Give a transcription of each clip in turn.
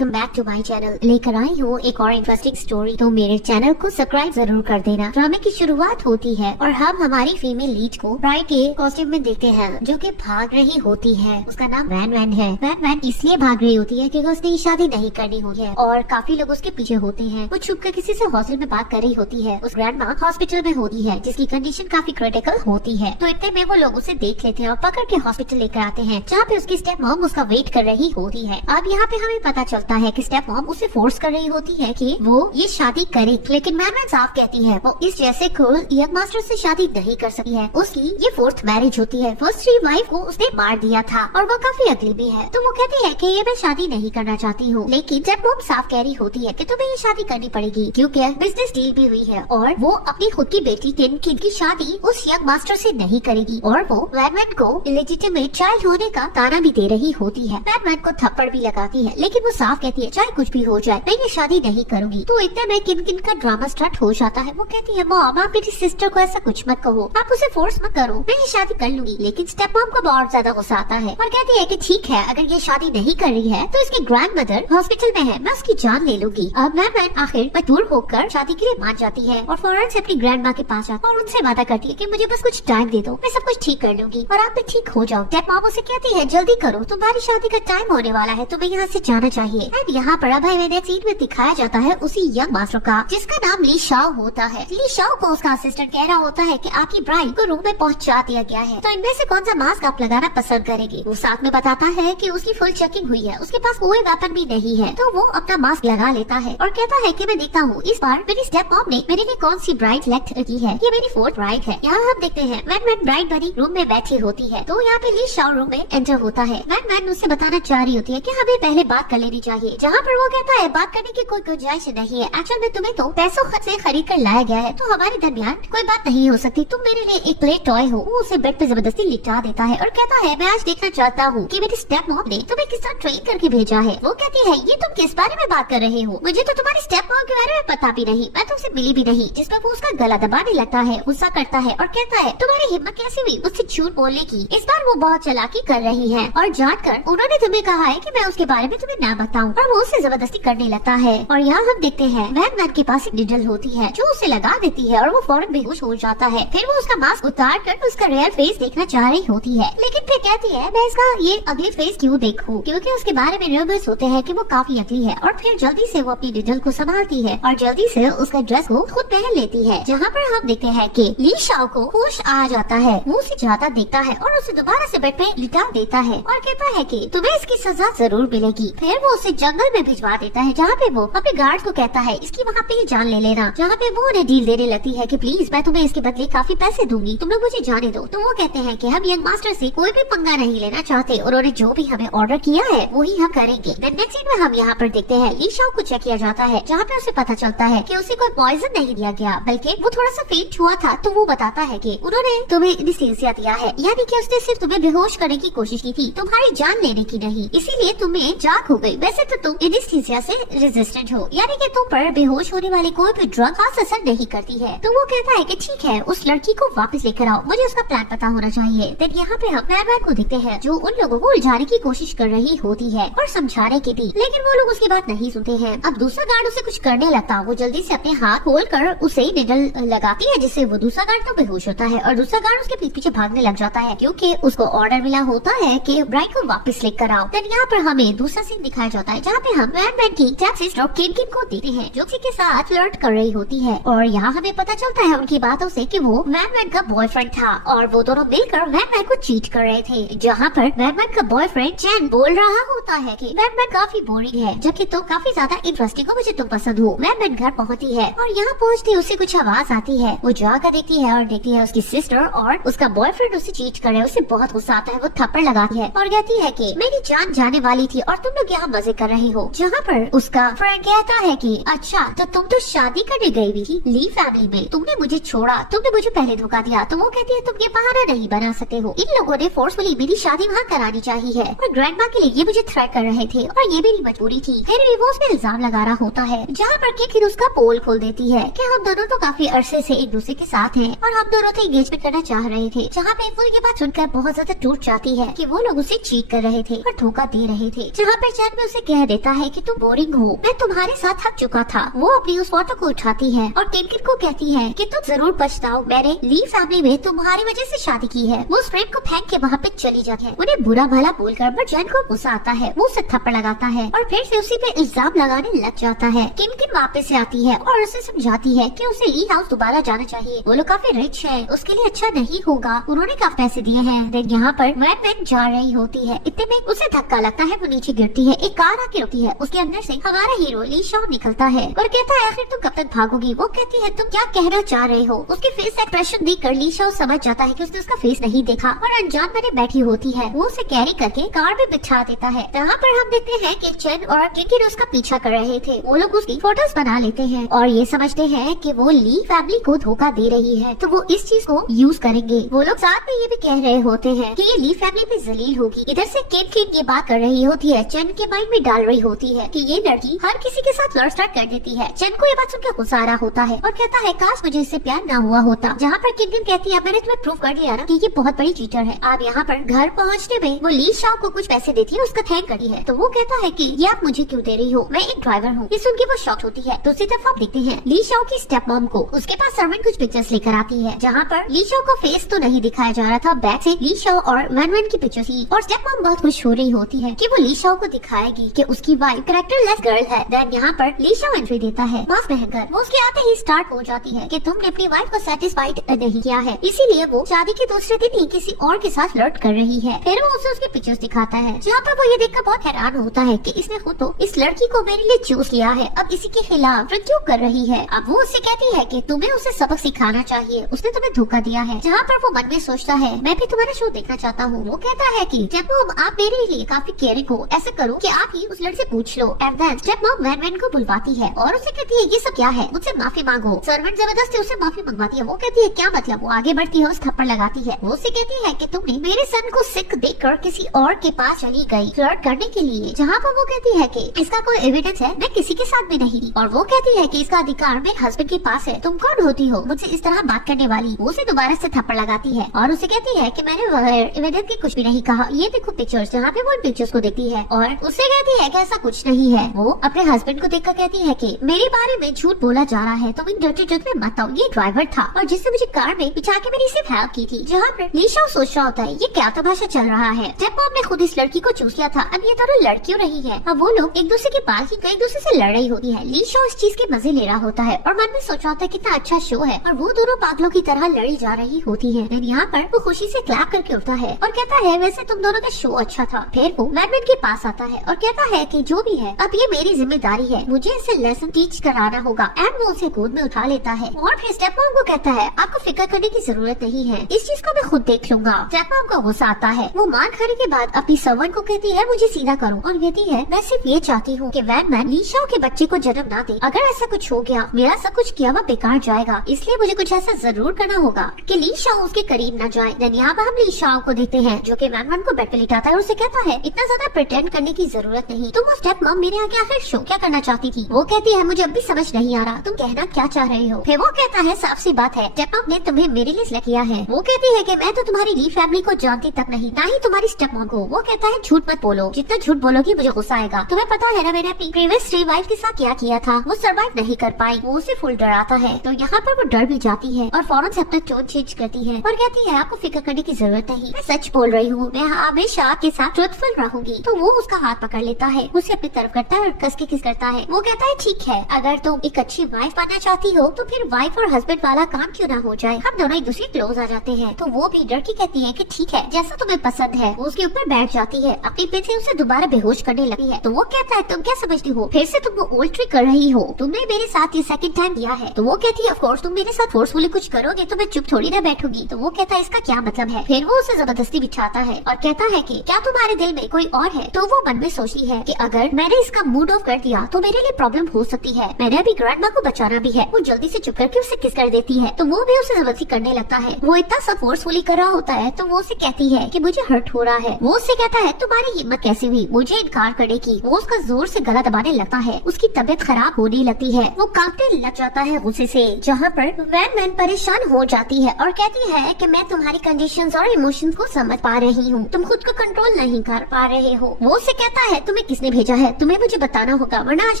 Welcome back to my channel. लेकर आई हूँ एक और इंटरेस्टिंग स्टोरी, तो मेरे चैनल को सब्सक्राइब जरूर कर देना। ड्रामे की शुरुआत होती है और हम हमारी फीमेल लीड को ब्राइड के कॉस्ट्यूम में देखते हैं, जो कि भाग रही होती है। उसका नाम वैन वैन है। वैन वैन इसलिए भाग रही होती है क्योंकि उसने शादी नहीं करनी हुई है और काफी लोग उसके पीछे होते हैं। वो छुप कर किसी से हॉस्टल में बात कर रही होती है। उस ग्रैंड माँ हॉस्पिटल में होती है, जिसकी कंडीशन काफी क्रिटिकल होती है। तो इतने में वो लोग उसे देख लेते हैं और पकड़ के हॉस्पिटल लेकर आते हैं, जहाँ पे उसकी स्टेप मॉम उसका वेट कर रही होती है। अब यहाँ पे हमें पता चलता है कि स्टेप मॉम उसे फोर्स कर रही होती है कि वो ये शादी करे, लेकिन वैन वैन साफ कहती है वो इस जैसे क्रूर यंग मास्टर से शादी नहीं कर सकती है। उसकी ये 4th मैरिज होती है। फर्स्ट 3 वाइफ को उसने मार दिया था और वो काफी अगली भी है। तो वो कहती है कि ये मैं शादी नहीं करना चाहती हूँ, लेकिन स्टेप मॉम साफ कह रही होती है कि तुम्हें ये शादी करनी पड़ेगी क्योंकि बिजनेस डील भी हुई है और वो अपनी खुद की बेटी टिन किड की शादी उस यंग मास्टर से नहीं करेगी। और वो वैन वैन को इलेजिटिमेट चाइल्ड होने का ताना भी दे रही होती है। वैन वैन को थप्पड़ भी लगाती है, लेकिन वो साफ कहती है चाहे कुछ भी हो जाए मैं ये शादी नहीं करूंगी। तो इतने में किन किन का ड्रामा स्टार्ट हो जाता है। वो कहती है मॉम आप मेरी सिस्टर को ऐसा कुछ मत कहो, आप उसे फोर्स मत करो, मैं ये शादी कर लूंगी। लेकिन स्टेप मॉम को बहुत ज्यादा गुस्सा आता है और कहती है कि ठीक है, अगर ये शादी नहीं कर रही है तो इसकी ग्रैंड मदर हॉस्पिटल में है, मैं उसकी जान ले लूंगी। अब वैन वैन आखिर मजबूर होकर शादी के लिए मान जाती है और फौरन से अपनी ग्रैंड माँ के पास जाती है और उनसे वादा करती है कि मुझे बस कुछ टाइम दे दो, मैं सब कुछ ठीक कर लूंगी और आप भी ठीक हो जाओ। स्टेप मॉम उसे कहती है जल्दी करो, तुम्हारी शादी का टाइम होने वाला है, तुम्हें यहाँ से जाना चाहिए। एंड यहाँ पर अब हमें सीन में दिखाया जाता है उसी यंग मास्टर का, जिसका नाम ली शाओ होता है। ली शाओ को उसका असिस्टेंट कह रहा होता है कि आपकी ब्राइड को रूम में पहुंचा दिया गया है, तो इनमें से कौन सा मास्क आप लगाना पसंद करेंगे। वो साथ में बताता है कि उसकी फुल चेकिंग हुई है, उसके पास कोई वेपन भी नहीं है, तो वो अपना मास्क लगा लेता है और कहता है कि मैं देखता हूँ इस बार मेरी स्टेप मॉम ने मेरे लिए कौन सी ब्राइड सेलेक्ट की है, ये मेरी 4th ब्राइड है। यहाँ हम देखते हैं वैन वैन ब्राइड बनी रूम में बैठी होती है। तो यहाँ पे ली शाओ रूम में एंटर होता है। वैन वैन उससे बताना चाह रही होती है कि हमें पहले बात कर लेनी चाहिए, जहाँ पर वो कहता है बात करने की कोई गुंजाइश नहीं है, एक्चुअल में तुम्हें तो पैसों से खरीद कर लाया गया है, तो हमारे दरमियान कोई बात नहीं हो सकती, तुम मेरे लिए एक प्ले टॉय हो। वो उसे बेड पे जबरदस्ती लिटा देता है और कहता है मैं आज देखना चाहता हूँ कि मेरी स्टेप मॉम ने तुम्हें किस तरह ट्रेन करके भेजा है। वो कहती है ये तुम किस बारे में बात कर रहे हो, मुझे तो तुम्हारी स्टेप मॉम के बारे में पता भी नहीं, मैं तुमसे मिली भी नहीं। जिसमें वो उसका गला दबाने लगता है, गुस्सा करता है और कहता है तुम्हारी हिम्मत कैसे हुई मुझसे झूठ बोलने की। इस बार वो बहुत चालाकी कर रही है और जानकर उन्होंने तुम्हें कहा है कि मैं उसके बारे में तुम्हें ना बताऊं, और वो उसे जबरदस्ती करने लगता है। और यहाँ हम देखते हैं वैन वैन के पास एक निडल होती है जो उसे लगा देती है और वो फौरन बेहोश हो जाता है। फिर वो उसका मास्क उतार कर उसका रियल फेस देखना चाह रही होती है, लेकिन फिर कहती है मैं इसका ये अगली फेस क्यों देखूं, क्योंकि उसके बारे में रूमर्स होते हैं कि वो काफी अगली है। और फिर जल्दी से वो अपनी निडल को संभालती है और जल्दी से उसका ड्रेस को खुद पहन लेती है। जहाँ पर हम देखते हैं कि ली शाओ को होश आ जाता है, वो उसे जाता देखता है और उसे दोबारा से बेड पे लिटा देता है और कहता है कि तुम्हें इसकी सजा जरूर मिलेगी। फिर वो उसे जंगल में भिजवा देता है, जहाँ पे वो अपने गार्ड को कहता है इसकी वहाँ पे जान ले लेना, जहाँ पे वो उन्हें डील देने लगती है कि प्लीज मैं तुम्हें इसके बदले काफी पैसे दूंगी, तुम लोग मुझे जाने दो। तो वो कहते हैं कि हम यंग मास्टर से कोई भी पंगा नहीं लेना चाहते, उन्होंने जो भी हमें ऑर्डर किया है वही हम करेंगे। नेक्स्ट सीन में हम यहाँ पर देखते हैं ली शाओ को चेक किया जाता है, जहाँ पे उसे पता चलता है कि उसे कोई पॉइजन नहीं दिया गया, बल्कि वो थोड़ा सा फेंट हुआ था। तो वो बताता है कि उन्होंने तुम्हें एनेस्थीसिया दिया है, यानी कि उसने सिर्फ तुम्हें बेहोश करने की कोशिश की थी, तुम्हारी जान लेने की नहीं, इसीलिए तुम्हें जाग हो गई। वैसे तो तुम एनेस्थीसिया से रेजिस्टेंट हो, यानी कि तुम पर बेहोश होने वाली कोई भी ड्रग खास असर नहीं करती है। तो वो कहता है कि ठीक है उस लड़की को वापस लेकर आओ, मुझे उसका प्लान पता होना चाहिए। देन यहाँ पे हम वैन वैन को देखते हैं जो उन लोगों को उलझाने की कोशिश कर रही होती है और समझाने की भी, लेकिन वो लोग उसकी बात नहीं सुनते हैं। अब दूसरा गार्ड उसे कुछ करने लगता, वो जल्दी से अपने हाथ खोल कर उसे निडल लगाती है, जिससे वो दूसरा गार्ड तो बेहोश होता है और दूसरा गार्ड उसके पीछे भागने लग जाता है, क्योंकि उसको ऑर्डर मिला होता है कि ब्राइड को वापस लेकर आओ। देन यहाँ पर हमें दूसरा सीन दिखाया जाता है, जहाँ पे हम वैन वैन की टैक्सी स्टॉप किन किन को देखते हैं, जो किसी के साथ फ्लर्ट कर रही होती है। और यहाँ हमें पता चलता है उनकी बातों से कि वो वैन वैन का बॉयफ्रेंड था और वो दोनों मिलकर वैन वैन को चीट कर रहे थे। जहाँ पर वैन वैन का बॉयफ्रेंड चैन बोल रहा होता है कि वैन वैन काफी बोरिंग है, जबकि तुम काफी ज्यादा इंटरेस्टिंग हो, मुझे तुम पसंद हो। वैन वैन घर पहुँचती है और यहाँ पहुँचते उसे कुछ आवाज आती है, वो जाकर देखती है और देखती है उसकी सिस्टर और उसका बॉयफ्रेंड उसे चीट कर रहे हैं। उसे बहुत गुस्सा आता है, वो थप्पड़ लगाती है और कहती है कि मेरी जान जाने वाली थी और तुम लोग यहाँ मजे कर रहे हो। जहाँ पर उसका फ्रेंड कहता है कि अच्छा तो तुम तो शादी करने गई हुई थी ली फैमिली में, तुमने मुझे छोड़ा, तुमने मुझे पहले धोखा दिया। तो वो कहती है तुम ये बहाना नहीं बना सकते हो, इन लोगों ने फोर्सफुली मेरी शादी वहाँ करानी चाहिए और ग्रैंड माँ के लिए ये मुझे थ्रेट कर रहे थे और ये मेरी मजबूरी थी। फिर भी वो उसमें इल्जाम लगा रहा होता है, जहाँ पर किन उसका पोल खोल देती है कि हम दोनों तो काफी अरसे से एक दूसरे के साथ हैं और हम दोनों तो एंगेजमेंट करना चाह रहे थे। जहाँ पे वो ये बात सुनकर बहुत ज्यादा टूट जाती है कि वो लोग उसे चीट कर रहे थे और धोखा दे रहे थे। जहाँ पर चैन में उसे कह देता है कि तुम बोरिंग हो, मैं तुम्हारे साथ थक चुका था। वो अपनी उस फोटो को उठाती है और किन किन को कहती है कि तुम जरूर पछताओ, मैंने ली फैमिली में तुम्हारी वजह से शादी की है। वो उस फ्रेम को फेंक के वहाँ पे चली जाती है। उन्हें बुरा भला बोलकर बट जैन को गुस्सा आता है। वो उसे थप्पड़ लगाता है और फिर से उसी पे इल्जाम लगाने लग जाता है। किन किन वापस से आती है और उसे समझाती है कि उसे ली हाउस दोबारा जाना चाहिए। वो लोग काफी रिच है, उसके लिए अच्छा नहीं होगा, उन्होंने काफी पैसे दिए हैं। देन यहाँ पर मैन जा रही होती है, इतने में उसे धक्का लगता है, वो नीचे गिरती है। एक कार आके रुकती है, उसके अंदर से हमारा हीरो ली शाओ निकलता है और कहता है आखिर तुम कब तक भागोगी। वो कहती है तुम क्या कहना चाह रहे हो। उसके फेस एक्सप्रेशन देखकर ली शाओ समझ जाता है कि उसने उसका फेस नहीं देखा और अनजान बने बैठी होती है। वो उसे कैरी करके कार में बिठा देता है। यहाँ पर हम देखते हैं कि चेन और किन उसका पीछा कर रहे थे। वो लोग उसकी फोटोज बना लेते हैं और ये समझते हैं कि वो ली फैमिली को धोखा दे रही है, तो वो इस चीज को यूज करेंगे। वो लोग साथ में ये भी कह रहे होते हैं कि ये ली फैमिली पे जलील होगी। इधर से किन ये बात कर रही होती है, चेन के माइंड में डाल रही होती है कि ये लड़की हर किसी के साथ लड़ स्टार्ट कर देती है। चेन को ये बात सुनकर गुस्सा आ रहा होता है और कहता है काश मुझे इससे प्यार ना हुआ होता। जहाँ पर किन कहती है मैंने तुम्हें प्रूव कर दिया ना कि ये बहुत बड़ी चीटर है। अब यहाँ पर घर पहुँचने में वो ली शाओ को कुछ पैसे देती है, उसका थैंक करती है। तो वो कहता है कि ये आप मुझे क्यों दे रही हो, मैं एक ड्राइवर हूँ। ये सुन के वो शॉक होती है। दूसरी तरफ आप देखते हैं ली शाओ की स्टेप मॉम को उसके पास सर्वेंट कुछ पिक्चर्स लेकर आती है, जहाँ पर ली शाओ को फेस तो नहीं दिखाया जा रहा था, बैक से ली शाओ और वैन की पिक्चर्स थी। और स्टेप मॉम बहुत खुश हो रही होती है कि वो ली शाओ को दिखाएगी कि उसकी वाइफ कैरेक्टरलेस गर्ल है। देन यहाँ पर ली शाओ एंट्री देता है मास्क पहनकर। वो उसके आते ही स्टार्ट हो जाती है कि तुमने अपनी वाइफ को सेटिस्फाइड नहीं किया है, इसीलिए वो शादी के दूसरे दिन ही किसी और के साथ फ्लर्ट कर रही है। फिर वो उसे उसके पिक्चर्स दिखाता है, जहाँ पर वो ये देखकर बहुत हैरान होता है कि इसने खुद तो इस लड़की को मेरे लिए चूज किया है, अब इसी के खिलाफ क्यों कर रही है। अब वो उससे कहती है कि तुम्हें उसे सबक सिखाना चाहिए, उसने तुम्हें धोखा दिया है। जहाँ पर वो मन में सोचता है मैं भी तुम्हारा शो देखना चाहता हूँ। वो कहता है कि जब आप मेरे लिए काफी केयरिंग हो, ऐसा करो कि आप ही उस लड़के से पूछ लो। And then step mom van को बुलवाती है और उसे कहती है ये सब क्या है, मुझसे माफी मांगो। सर्वेंट जबरदस्ती उसे माफी मंगवाती है। वो कहती है क्या मतलब। वो आगे बढ़ती है, उस थप्पड़ लगाती है। वो उसे कहती है कि तुमने मेरे सन को सिक देखकर किसी और के पास चली गई फ्लर्ट करने के लिए। जहाँ पर वो कहती है कि इसका कोई एविडेंस है, मैं किसी के साथ भी नहीं थी। और वो कहती है कि इसका अधिकार मेरे हस्बैंड के पास है, तुम कौन होती हो मुझसे इस तरह बात करने वाली। वो उसे दोबारा से थप्पड़ लगाती है और उसे कहती है कि मैंने एविडेंस की कुछ भी नहीं कहा, ये देखो पिक्चर्स। जहाँ पे वो इन पिक्चर्स को देखती है और उससे कहती है कि ऐसा कुछ नहीं है। वो अपने हस्बैंड को देखकर कहती है कि मेरे बारे में झूठ बोला जा रहा है, तुम इन डर्टी ट्रुथ में मत आओ। ये ड्राइवर था और जिसने मुझे कार में बिछा के मेरी सिर्फ हेल्प की थी। जहाँ पर ली शाओ सोच रहा होता है ये क्या तमाशा चल रहा है, स्टेप मॉम ने खुद इस लड़की को चूज किया था, अब ये दोनों लड़ क्यों रही है। अब वो लोग एक दूसरे के पास ही एक दूसरे से लड़ रही होती है। ली शाओ इस चीज के मजे ले रहा होता है और मन में सोच रहा होता है कितना अच्छा शो है, और वो दोनों पागलों की तरह लड़ी जा रही होती है। यहाँ पर वो खुशी से क्लैप करके उठता है और कहता है वैसे तुम दोनों का शो अच्छा था। फिर वो मैडमेट के पास आता है और कहता है कि जो भी है अब ये मेरी जिम्मेदारी है, मुझे इसे लेसन टीच कराना होगा। एंड वो उसे गोद में उठा लेता है और फिर स्टेप मॉम को कहता है आपको फिक्र करने की जरूरत नहीं है, इस चीज को मैं खुद देख लूंगा। स्टेप मॉम को गुस्सा आता है। वो मार खाने के बाद अपनी सर्वेंट को कहती है मुझे सीधा करो और कहती है मैं सिर्फ ये चाहती हूँ कि वैन मैन ली शाओ के बच्चे को जन्म ना दे। अगर ऐसा कुछ हो गया मेरा सब कुछ किया हुआ बेकार जाएगा, इसलिए मुझे कुछ ऐसा जरूर करना होगा कि ली शाओ उसके करीब न जाए। देन यहाँ पर हम ली शाओ को देखते हैं जो कि वैन मैन को बेड पे लिटाता है और उसे कहता है इतना ज्यादा प्रिटेंड करने की जरूरत नहीं, तुम स्टेप मॉम मेरे आगे आखिर शो क्या करना चाहती थी। वो कहती है मुझे अब भी समझ नहीं आ रहा तुम कहना क्या चाह रहे हो। फिर वो कहता है साफ सी बात है स्टेप मॉम ने तुम्हें मेरे लिए सिलेक्ट किया है। वो कहती है कि मैं तो तुम्हारी ली फैमिली को जानती तक नहीं, ना ही तुम्हारी स्टेप मॉम को। वो कहता है झूठ मत बोलो, जितना झूठ बोलोगी मुझे गुस्सा आएगा। तुम्हें पता है ना मैंने अपनी प्रीवियस वाइफ के साथ क्या किया था, वो सर्वाइव नहीं कर पाई। वो उसे फुल डराता है तो यहाँ पर वो डर भी जाती है और फौरन से अपना टोन चेंज करती है और कहती है आपको फिक्र करने की जरूरत नहीं, मैं सच बोल रही हूँ, मैं हमेशा आपके साथ ट्रूथफुल रहूंगी। तो वो उसका हाथ पकड़ लेता है, उसे अपनी तरफ करता है और कस के किस करता है। वो कहता है ठीक है अगर तुम एक अच्छी वाइफ पाना चाहती हो तो फिर वाइफ और हस्बैंड वाला काम क्यों ना हो जाए, हम दोनों एक दूसरे क्लोज आ जाते हैं। तो वो भी डर की कहती है कि ठीक है जैसा तुम्हें पसंद है। वो उसके ऊपर बैठ जाती है, अपनी पेट से उसे दोबारा बेहोश करने लगती है। तो वो कहता है तुम क्या समझती हो, फिर से तुम वो ओल्ड ट्रिक कर रही हो, तुमने मेरे साथ ये सेकंड टाइम किया है। तो वो कहती है ऑफ कोर्स तुम मेरे साथ फोर्सफुली कुछ करोगे तो मैं चुप थोड़ी ना बैठूंगी। तो वो कहता है इसका क्या मतलब है। फिर वो उसे जबरदस्ती बिछाता है और कहता है कि क्या तुम्हारे दिल में कोई और है। तो वो मन में सोचती है कि अगर मैंने इसका मूड ऑफ कर दिया तो मेरे लिए प्रॉब्लम हो सकती है, मैंने अभी ग्रैंडमा को बचाना भी है। वो जल्दी से चुप करके उसे किस कर देती है। तो वो भी उसे जबरदस्ती करने लगता है। वो इतना सब फोर्सफुली कर रहा होता है तो वो उसे कहती है कि मुझे हर्ट हो रहा है। वो उससे कहता है तुम्हारी हिम्मत कैसे हुई मुझे इनकार करने की। वो उसका जोर से गला दबाने लगता है, उसकी तबीयत खराब होने लगती है, वो कांपने लग जाता है गुस्से से। जहाँ पर वैन मैन परेशान हो जाती है और कहती है कि मैं तुम्हारी कंडीशंस और इमोशंस को समझ पा रही हूँ, तुम खुद को कंट्रोल नहीं कर पा रहे हो। वो उससे कहता है तुम्हें किसने भेजा है, तुम्हें मुझे बताना होगा वरना आज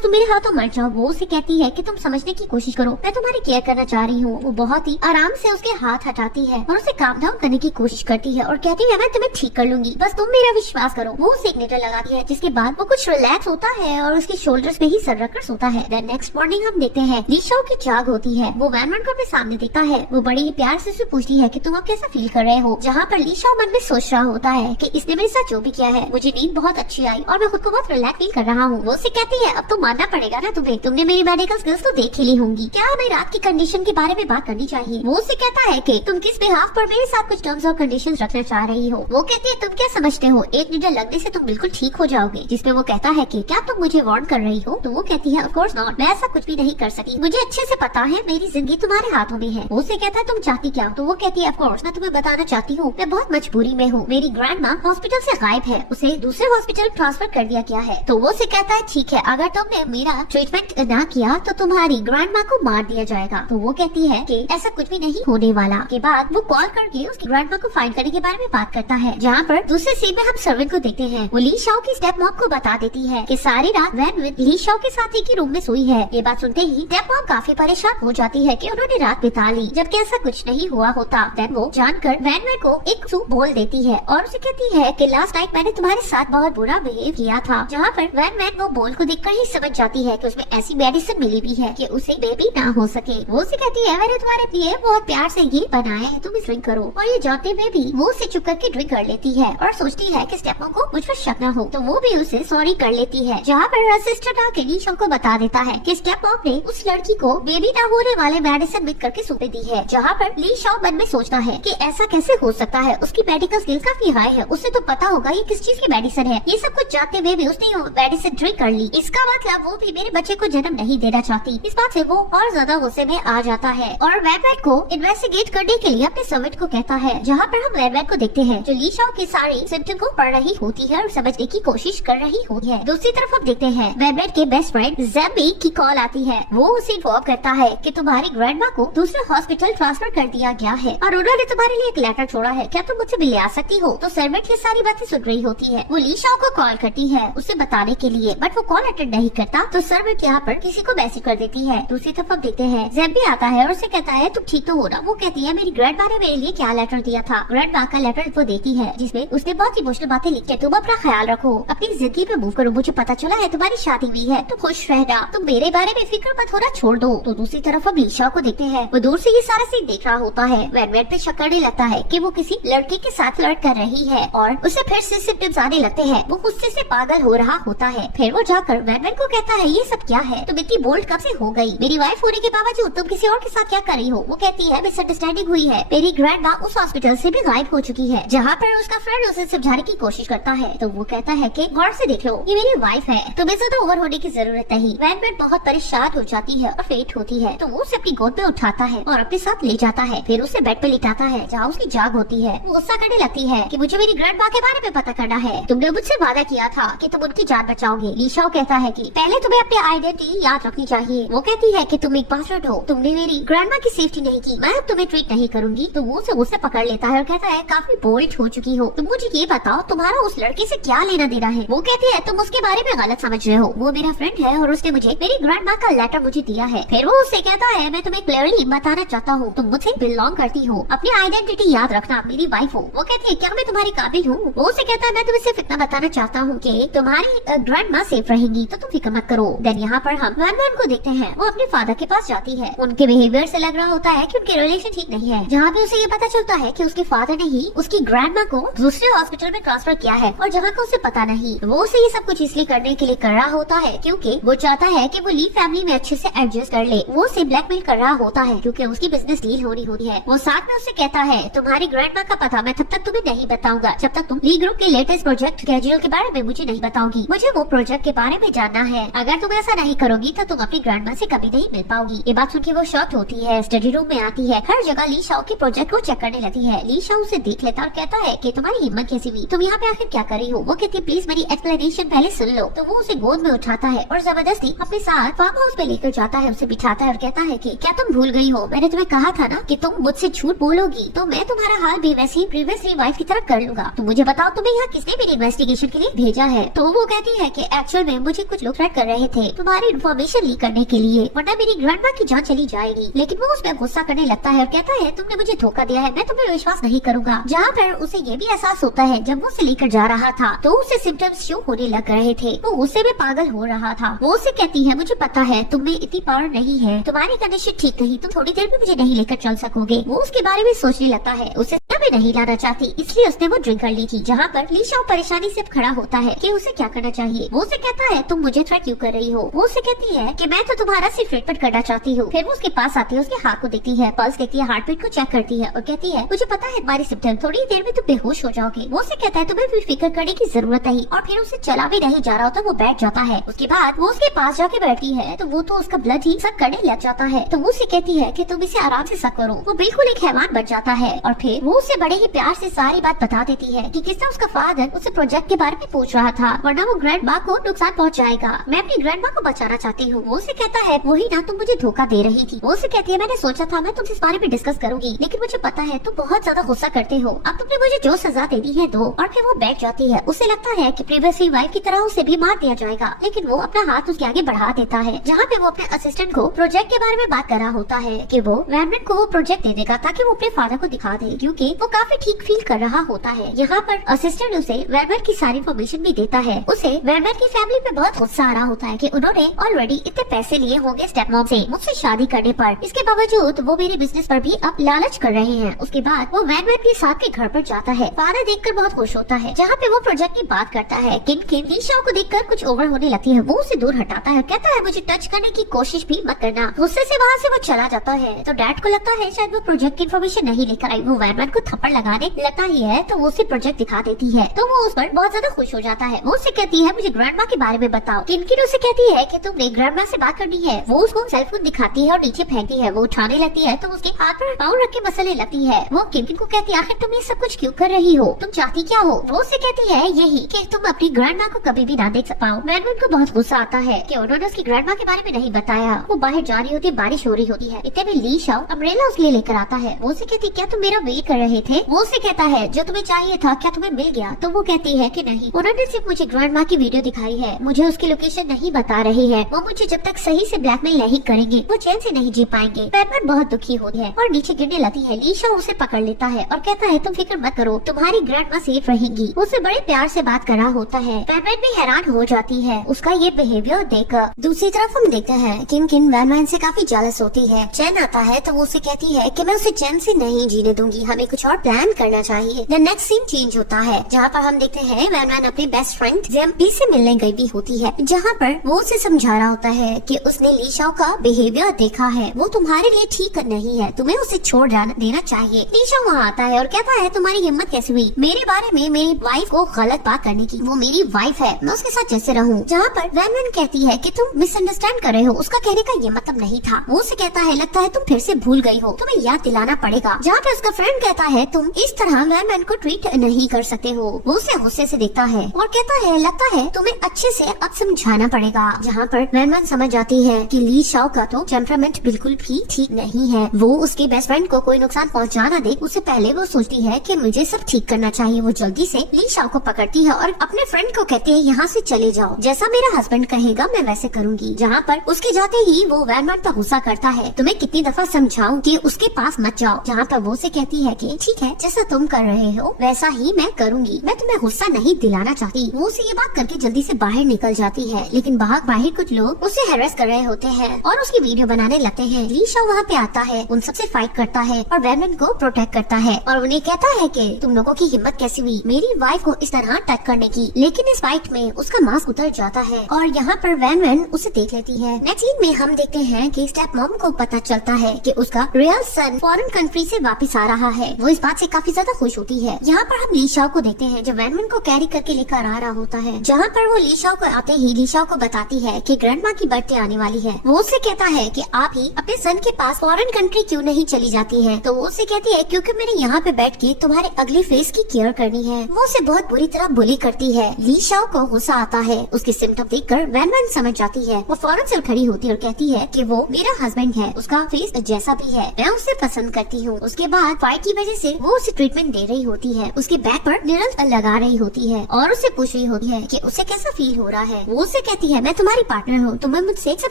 तुम मेरे हाथों मर जाओ। वो उसे कहती है कि तुम समझने की कोशिश करो, मैं तुम्हारी केयर करना चाह रही हूँ। वो बहुत ही आराम से उसके हाथ हटाती है और उसे काम डाउन करने की कोशिश करती है और कहती है मैं तुम्हें ठीक कर लूंगी, बस तुम मेरा विश्वास करो। वो उसे एक नेटर लगाती है जिसके बाद वो कुछ रिलैक्स होता है और उसके शोल्डर्स पे ही सर रखकर सोता है। देन नेक्स्ट मॉर्निंग हम देखते हैं ली शाओ की जाग होती है। वो वैन वैन को अपने सामने देखता है। वो बड़ी ही प्यार से उसे पूछती है कि तुम अब कैसा फील कर रहे हो। जहाँ पर ली शाओ मन में सोच रहा होता है कि इसने मेरे साथ जो भी किया है मुझे नींद बहुत अच्छी आई और मैं खुद को बहुत रिलैक्स फील कर रहा हूँ। वो उसे कहती है अब तो मानना पड़ेगा ना तुम्हें, तुमने मेरी मेडिकल स्किल्स तो देख ही ली होंगी, क्या हमें रात की कंडीशन के बारे में बात करनी चाहिए। वो उसे कहता है कि तुम किस बिहाफ पर मेरे साथ कुछ टर्म्स और कंडीशंस रखना चाह रही हो। वो कहती है तुम क्या समझते हो एक नीडल लगने से तुम बिल्कुल ठीक हो जाओगे। जिसपे वो कहता है कि क्या तुम मुझे वार्न कर रही हो। तो वो कहती है ऑफ कोर्स नॉट, मैं ऐसा कुछ भी नहीं कर सकी, मुझे अच्छे से पता है मेरी जिंदगी तुम्हारे हाथों में है। वो उसे कहता है तुम चाहती क्या। तो वो कहती है ऑफ कोर्स मैं तुम्हें बताना चाहती हूँ मैं बहुत मजबूरी में हूँ, मेरी ग्रैंड माँ हॉस्पिटल से गायब है, उसे दूसरे हॉस्पिटल ट्रांसफर कर दिया गया है। तो वो उसे कहता है ठीक है अगर तुमने मेरा ट्रीटमेंट ना किया तो तुम्हारी ग्रैंड माँ को मार दिया जाएगा। तो वो कहती है कि ऐसा कुछ भी नहीं होने वाला। के बाद वो कॉल करके उसकी ग्रैंड माँ को फाइंड करने के बारे में बात करता है। जहाँ पर दूसरे सीन में हम सर्वेंट को देखते हैं। वो ली शाओ की स्टेप मॉम को बता देती है कि सारी रात वैन विन ली शाओ के साथ एक ही रूम में सोई है। ये बात सुनते ही स्टेप मॉम काफी परेशान हो जाती है कि उन्होंने रात बिता ली, जबकि ऐसा कुछ नहीं हुआ होता। देन वो जानकर वैन विन को एक सूप बोल देती है और उसे कहती है कि लास्ट नाइट मैंने तुम्हारे साथ बहुत बुरा बिहेव किया था। जहाँ पर वैन वैन वो बोल को देखकर ही समझ जाती है कि उसमें ऐसी मेडिसिन मिली भी है कि उसे बेबी ना हो सके। वो उसे कहती है मैंने तुम्हारे लिए बहुत प्यार से ये बनाया है, तुम इस ड्रिंक करो। और ये जाते हुए भी वो उसे चुप करके ड्रिंक कर लेती है और सोचती है कि स्टेप मॉम को मुझ पर शक न हो। तो वो भी उसे सॉरी कर लेती है। जहाँ पर असिस्टेंट आके ली शाओ को बता देता है कि स्टेप मॉम ने उस लड़की को बेबी ना होने वाले मेडिसिन मिक्स करके सूपे दी है। जहाँ पर ली शाओ मन में सोचता है कि ऐसा कैसे हो सकता है, उसकी मेडिकल स्किल्स काफी हाई है, उसे तो पता होगा ये किस चीज की मेडिसिन है। ये सब कुछ जानते हुए भी उसने मेडिसिन ड्रिंक कर ली, इसका मतलब वो भी मेरे बच्चे को जन्म नहीं देना चाहती। इस बात से वो और ज्यादा गुस्से में आ जाता है और वैनवैन को इन्वेस्टिगेट करने के लिए अपने सर्वेंट को कहता है। जहाँ पर हम वैनवैन को देखते हैं जो ली शाओ की सारी सिम्टम को पढ़ रही होती है और समझने की कोशिश कर रही होती है। दूसरी तरफ हम देखते हैं वैनवैन के बेस्ट फ्रेंड ज़ेबी की कॉल आती है। वो उसे इन्फॉर्म करता है कि तुम्हारी ग्रैंडमा को दूसरे हॉस्पिटल ट्रांसफर कर दिया गया है और उन्होंने तुम्हारे लिए एक लेटर छोड़ा है, क्या तुम मुझसे मिलने आ सकती हो। तो सर्वेंट ये सारी बातें सुन रही होती है। वो ली शाओ को कॉल करती है उसे बताने के लिए, बट वो कॉल अटेंड नहीं करता। तो सर्वेंट यहाँ पर किसी को मैसेज कर देती है। दूसरी तरफ हम देखते हैं ज़ेब भी आता है और उसे कहता है तुम ठीक तो हो ना। वो कहती है मेरी ग्रैंडमा ने मेरे लिए क्या लेटर दिया था। ग्रैंडमा का लेटर वो देती है जिसमें उसने बहुत इमोशनल बातें लिखी है। तुम अपना ख्याल रखो, अपनी जिंदगी पे मूव करो, मुझे पता चला है तुम्हारी शादी हुई है, तुम खुश रहना, तुम मेरे बारे में फिक्र मत होना छोड़ दो। तो दूसरी तरफ हम ली शाओ को देखते हैं। वो दूर से ये सारा सीन देख रहा होता है। वैनवैन पे शक करने लगता है कि वो किसी लड़के के साथ फ्लर्ट कर रही है और उसे फिर से सिम्टम्स आने लगते हैं। वो गुस्से से पागल हो रहा होता है। फिर वो जाकर वैनवैन को कहता है ये सब क्या है, तुम इतनी बोल्ड कब से हो गई, मेरी वाइफ होने के बावजूद तुम किसी और के साथ क्या कर रही हो। वो कहती है मिसअंडरस्टैंडिंग हुई है, मेरी ग्रैंडमा उस हॉस्पिटल से भी गायब हो चुकी है। जहाँ पर उसका फ्रेंड उसे समझाने की कोशिश करता है तो वो कहता है कि गौर से देख लो ये मेरी वाइफ है, तुम्हें ज्यादा ओवर होने की जरूरत नहीं। वैनवैन बहुत परेशान हो जाती है और फेंट होती है। तो वो उसे अपनी गोद में उठाता है और अपने साथ ले जाता है। फिर उसे बेड पे लिटाता है जहाँ उसकी जाग होती है। वो गुस्सा करने लगती है कि मुझे मेरी ग्रैंडमा के बारे में पता करना है, तुमने मुझसे वादा किया था कि तुम उनकी जान बचाओगे। ली शाओ कहता है कि पहले तुम्हें अपनी आइडेंटिटी याद रखनी चाहिए। वो कहती है कि तुम एक बास्टर्ड हो, तुमने मेरी ग्रैंडमा की सेफ्टी नहीं की, मैं अब तुम्हें ट्रीट नहीं करूंगी। तो वो उसे गुस्से पकड़ लेता है और कहता है काफी बोल्ड हो चुकी हो, तुम मुझे ये बताओ तुम्हारा उस लड़के से क्या लेना देना है। वो कहती है तुम उसके बारे में गलत समझ रहे हो, वो मेरा फ्रेंड है और उसने मुझे मेरी ग्रैंडमा का लेटर मुझे दिया है। फिर वो उससे कहता है मैं तुम्हें क्लियरली बताना चाहता हूँ तुम मुझसे बिलोंग करती हो, अपनी आइडेंटिटी याद रखना, मेरी वाइफ हो। वो कहती है क्या मैं तुम्हारी काबिल हूँ। वो उसे कहता है मैं तुम्हें सिर्फ इतना बताना चाहता हूँ कि तुम्हारी ग्रैंडमा सेफ रहेगी तो तुम फिक्र मत करो। देन यहाँ पर हम वैनवैन को देखते हैं। वो अपने फादर के पास जाती है। उनके बिहेवियर से लग रहा होता है कि उनके रिलेशन ठीक नहीं है। जहाँ पे उसे ये पता चलता है कि उसके फादर ने ही उसकी ग्रैंडमा को दूसरे हॉस्पिटल में ट्रांसफर किया है और जहाँ का उसे पता नहीं। वो उसे ये सब कुछ इसलिए करने के लिए कर रहा होता है क्योंकि वो चाहता है कि वो ली फैमिली में अच्छे से एडजस्ट कर ले। वो उसे ब्लैकमेल कर रहा होता है क्योंकि उसकी बिजनेस डील होनी होती है। वो साथ में उससे कहता है तुम्हारी ग्रैंडमा का पता मैं तब तक तुम्हें नहीं बताऊंगा जब तक तुम ली ग्रुप के लेटेस्ट प्रोजेक्ट स्केड्यूल के बारे में मुझे नहीं बताओगी। मुझे वो प्रोजेक्ट के बारे में जानना है। अगर तुम ऐसा नहीं करोगी तो तुम अपनी ग्रैंडमा से कभी नहीं मिल पाओगी। ये बात सुन के वो शॉक्ड होती है। स्टडी रूम में आती है। हर जगह ली शाओ के प्रोजेक्ट को चेक करने लगती है। ली शाओ उसे देख लेता और कहता है कि तुम्हारी हिम्मत कैसी हुई, तुम यहाँ पे आखिर क्या कर रही हो। वो कहती है प्लीज मेरी एक्सप्लेनेशन पहले सुन लो। तो वो उसे गोद में उठाता है और जबरदस्ती अपने साथ फार्म हाउस पे लेकर जाता है, उसे बिठाता है और कहता है कि क्या तुम भूल गई हो, मैंने तुम्हें कहा था ना कि तुम मुझसे झूठ बोलोगी तो मैं तुम्हारा हाल भी वैसी प्रीवियसली वाइफ की तरह कर लूंगा। तो मुझे बताओ तुम्हें यहाँ किसने मेरी इन्वेस्टिगेशन के लिए भेजा है। है। तो वो कहती है कि एक्चुअल में मुझे कुछ लोग थ्रेट कर रहे थे तुम्हारी इन्फॉर्मेशन लीक करने के लिए, वरना मेरी ग्रैंडमा की जान चली जाएगी। लेकिन वो उसमें गुस्सा करने लगता है और कहता है तुमने मुझे धोखा दिया है, मैं तुम्हें विश्वास नहीं करूंगा। जहाँ पर उसे ये भी एहसास होता है जब वो उसे लेकर जा रहा था तो उसे सिम्टम्स शो होने लग रहे थे, वो उससे भी पागल हो रहा था। वो उसे कहती है मुझे पता है तुम्हें इतनी पावर नहीं है, तुम्हारी कंडीशन ठीक नहीं, तुम थोड़ी देर में मुझे नहीं लेकर चल सकोगे। वो उसके बारे में सोचने लगता है, उसे भी नहीं लाना चाहती इसलिए उसने वो ड्रिंक कर ली थी। जहाँ पर ली शाओ परेशानी से खड़ा होता है कि उसे क्या करना चाहिए। वो उसे कहता है तुम मुझे थ्रेट क्यों कर रही हो। वो उसे कहती है कि मैं तो तुम्हारा सिर्फ ट्रीटमेंट करना चाहती हूँ। फिर वो उसके पास आती है, उसके हाथ को देखती है, पल्स देखती है, हार्ट बीट को चेक करती है और कहती है मुझे पता है तुम्हारी सिम्टम, थोड़ी देर में तुम बेहोश हो जाओगे। वो उसे कहता है तुम्हें भी फिक्र करने की जरूरत नहीं, और फिर उसे चला भी नहीं जा रहा होता, वो बैठ जाता है। उसके बाद वो उसके पास जाके बैठती है तो वो तो उसका ब्लड ही सक करने लग जाता है। तो वो उसे कहती है कि तुम इसे आराम से सक करो। वो बिल्कुल एक हैवान बन जाता है और फिर वो उसे बड़े ही प्यार से सारी बात बता देती है कि किस तरह उसका फादर उसे प्रोजेक्ट के बारे में पूछ रहा था, वरना वो ग्रैंड माँ को नुकसान पहुंच जाएगा। मैं अपनी ग्रैंड माँ को बचाना चाहती हूँ। वो उसे कहता है वही ना, तुम मुझे धोखा दे रही थी। वो उसे कहती है मैंने सोचा था मैं तुमसे इस बारे में डिस्कस करूंगी, लेकिन मुझे पता है तुम बहुत ज्यादा गुस्सा करते हो, अब तुमने मुझे जो सजा देनी है दो। और फिर वो बैठ जाती है। उसे लगता है कि प्रीवियसली वाइफ की तरह उसे भी मार दिया जाएगा, लेकिन वो अपना हाथ उसके आगे बढ़ा देता है। जहाँ पे वो अपने असिस्टेंट को प्रोजेक्ट के बारे में बात कर रहा होता है कि वो वैनमैन को वो प्रोजेक्ट दे देगा ताकि वो अपने फादर को दिखा दे, क्योंकि वो काफी ठीक फील कर रहा होता है। यहाँ पर असिस्टेंट उसे वैनमैन की सारी इन्फॉर्मेशन भी देता है। उसे वैनमैन की फैमिली पे बहुत गुस्सा आ रहा होता है कि उन्होंने ऑलरेडी इतने पैसे लिए होंगे स्टेप मॉम से मुझसे शादी करने पर, इसके बावजूद वो मेरे बिजनेस पर भी अब लालच कर रहे हैं। उसके बाद वो वैनमैन के साथ के घर पर जाता है। फादर देखकर बहुत खुश होता है। जहाँ पे वो प्रोजेक्ट की बात करता है, किन ली शाओ को देखकर कुछ ओवर होने लगती है। वो उसे दूर हटाता है, कहता है मुझे टच करने की कोशिश भी मत करना। गुस्से से वहाँ से वो चला जाता है। तो डैड को लगता है शायद वो प्रोजेक्ट की इन्फॉर्मेशन नहीं लेकर आई। वो वैनमैन को थप्पड़ लगाने लगता ही है तो वो उसे प्रोजेक्ट दिखा देती है। तो वो उस पर बहुत ज्यादा खुश हो जाता है। वो उसे कहती है मुझे ग्रैंडमा के बारे में बताओ। किन उसे कहती है कि तुमने ग्रैंडमा से बात करनी है। वो उसको सेलफोन दिखाती है और नीचे फेंकती है। वो उठाने लगती है तो उसके हाथ पर पाँव रख के मसलने लगती है। वो किन को कहती है आखिर तुम ये सब कुछ क्यों कर रही हो, तुम चाहती क्या हो। वो उसे कहती है यही कि तुम अपनी ग्रैंडमा को कभी भी ना देख पाओ। वैनमैन को बहुत गुस्सा आता है कि उन्होंने उसकी ग्रैंडमा के बारे में नहीं बताया। वो बाहर जा रही होती है, बारिश हो रही होती है, इतने में ली शाओ अम्ब्रेला उसके लिए लेकर आता है। वो उसे कहती क्या तुम मेरा वेट कर रहे थे। वो उसे कहता है जो तुम्हें चाहिए था क्या तुम्हें मिल गया। तो वो कहती है कि नहीं, उन्होंने सिर्फ मुझे ग्रैंडमा की वीडियो दिखाई है, मुझे उसकी लोकेशन नहीं बता रही है। वो मुझे जब तक सही से ब्लैकमेल नहीं करेंगे वो चैन से नहीं जी पाएंगे। वैनमैन बहुत दुखी होती है और नीचे गिरने लगती है। ली शाओ उसे पकड़ लेता है और कहता है तुम फिक्र मत करो, तुम्हारी ग्रैंडमा सेफ रहेंगी। उसे बड़े प्यार से बात कर रहा होता है। वैनमैन भी हैरान हो जाती है उसका ये बिहेवियर देखकर। दूसरी तरफ हम देखते हैं किन वैनमैन से काफी जेलस होती है। चैन आता है तो वो उसे कहती है कि मैं उसे चैन से नहीं जीने दूंगी, हमें कुछ और प्लान करना चाहिए। द नेक्स्ट सीन चेंज होता है जहाँ पर हम देखते हैं वैनमैन अपने बेस्ट फ्रेंड जेम्पी से मिलने गई भी होती है, जहाँ पर वो उसे समझा रहा होता है कि उसने ली शाओ का बिहेवियर देखा है, वो तुम्हारे लिए ठीक नहीं है, तुम्हें उसे छोड़ देना चाहिए। ली शाओ वहाँ आता है और कहता है तुम्हारी हिम्मत कैसे हुई मेरे बारे में मेरी वाइफ को गलत बात करने की, वो मेरी वाइफ है, मैं उसके साथ जैसे रहूँ। जहाँ पर वैनमैन कहती है कि तुम मिसअंडरस्टैंड कर रहे हो, उसका कहने का ये मतलब नहीं था। वो उसे कहता है लगता है तुम फिर से भूल गई हो, तुम्हें याद दिलाना पड़ेगा। जहाँ पे उसका फ्रेंड कहता है तुम इस तरह वैनमैन को ट्रीट नहीं कर सकते हो। वो उसे गुस्से से देखता है और कहता है लगता है तुम्हें अच्छे से अब समझाना पड़ेगा। जहाँ पर वैनमैन समझ जाती है कि ली शाओ का तो टेम्परामेंट बिल्कुल भी ठीक नहीं है। वो उसके बेस्ट फ्रेंड को कोई नुकसान पहुँचा ना दे उससे पहले वो सोचती है कि मुझे सब ठीक करना चाहिए। वो जल्दी से ली शाओ को पकड़ती है और अपने फ्रेंड को कहती है यहाँ से चले जाओ, जैसा मेरा हस्बैंड कहेगा मैं वैसे करूँगी। जहाँ पर उसके जाते ही वो वैनमैन पर गुस्सा करता है, तुम्हें कितनी दफा समझाऊं कि उसके पास मत जाओ। जहाँ पर वो से कहती है कि ठीक है जैसा तुम कर रहे हो वैसा ही मैं करूँगी, मैं तुम्हें गुस्सा नहीं दिलाना चाहती। वो उसे ये बात करके जल्दी से बाहर निकल जाती है, लेकिन बाहर कुछ लोग उसे हैरेस कर रहे होते हैं और उसकी वीडियो बनाने लगते हैं। ली शाओ वहाँ पे आता है, उन सबसे फाइट करता है और वैनमैन को प्रोटेक्ट करता है और उन्हें कहता है कि तुम लोगों की हिम्मत कैसी हुई मेरी वाइफ को इस तरह टच करने की। लेकिन इस फाइट में उसका मास्क उतर जाता है और यहाँ पर वैनमैन उसे देख लेती है। नेक्स्ट सीन में हम देखते हैं कि स्टेप मॉम को पता चलता है कि उसका रियल सन फॉरेन कंट्री से वापस आ रहा है। वो इस बात से काफी ज्यादा खुश होती है। यहाँ पर हम ली शाओ को देखते हैं जो वैनमैन को कैरी करके लेकर आ रहा होता है। जहाँ पर वो ली शाओ को आते ही ली शाओ को बताती है कि ग्रैंडमा की बर्थडे आने वाली है। वो उससे कहता है कि आप ही अपने सन के पास फॉरेन कंट्री क्यों नहीं चली जाती है। तो वो उससे कहती है क्योंकि मैंने यहाँ पे बैठ के तुम्हारे अगली फेस की केयर करनी है। वो उसे बहुत बुरी तरह बुली करती है। ली शाओ को गुस्सा आता है। उसके सिम्टम देखकर वैनमैन समझ जाती है। वो फौरन से खड़ी होती है और कहती है कि वो मेरा हस्बैंड है, उसका फेस जैसा भी है, मैं उसे पसंद करती हूँ। उसके बाद फाइट की वजह से वो उसे ट्रीटमेंट दे रही होती है, उसके बैक पर निरल लगा रही होती है और उससे पूछ रही होती है कि उसे कैसा फील हो रहा है। वो उसे कहती है, मैं तुम्हारी पार्टनर हूँ, तुम्हें मुझसे सब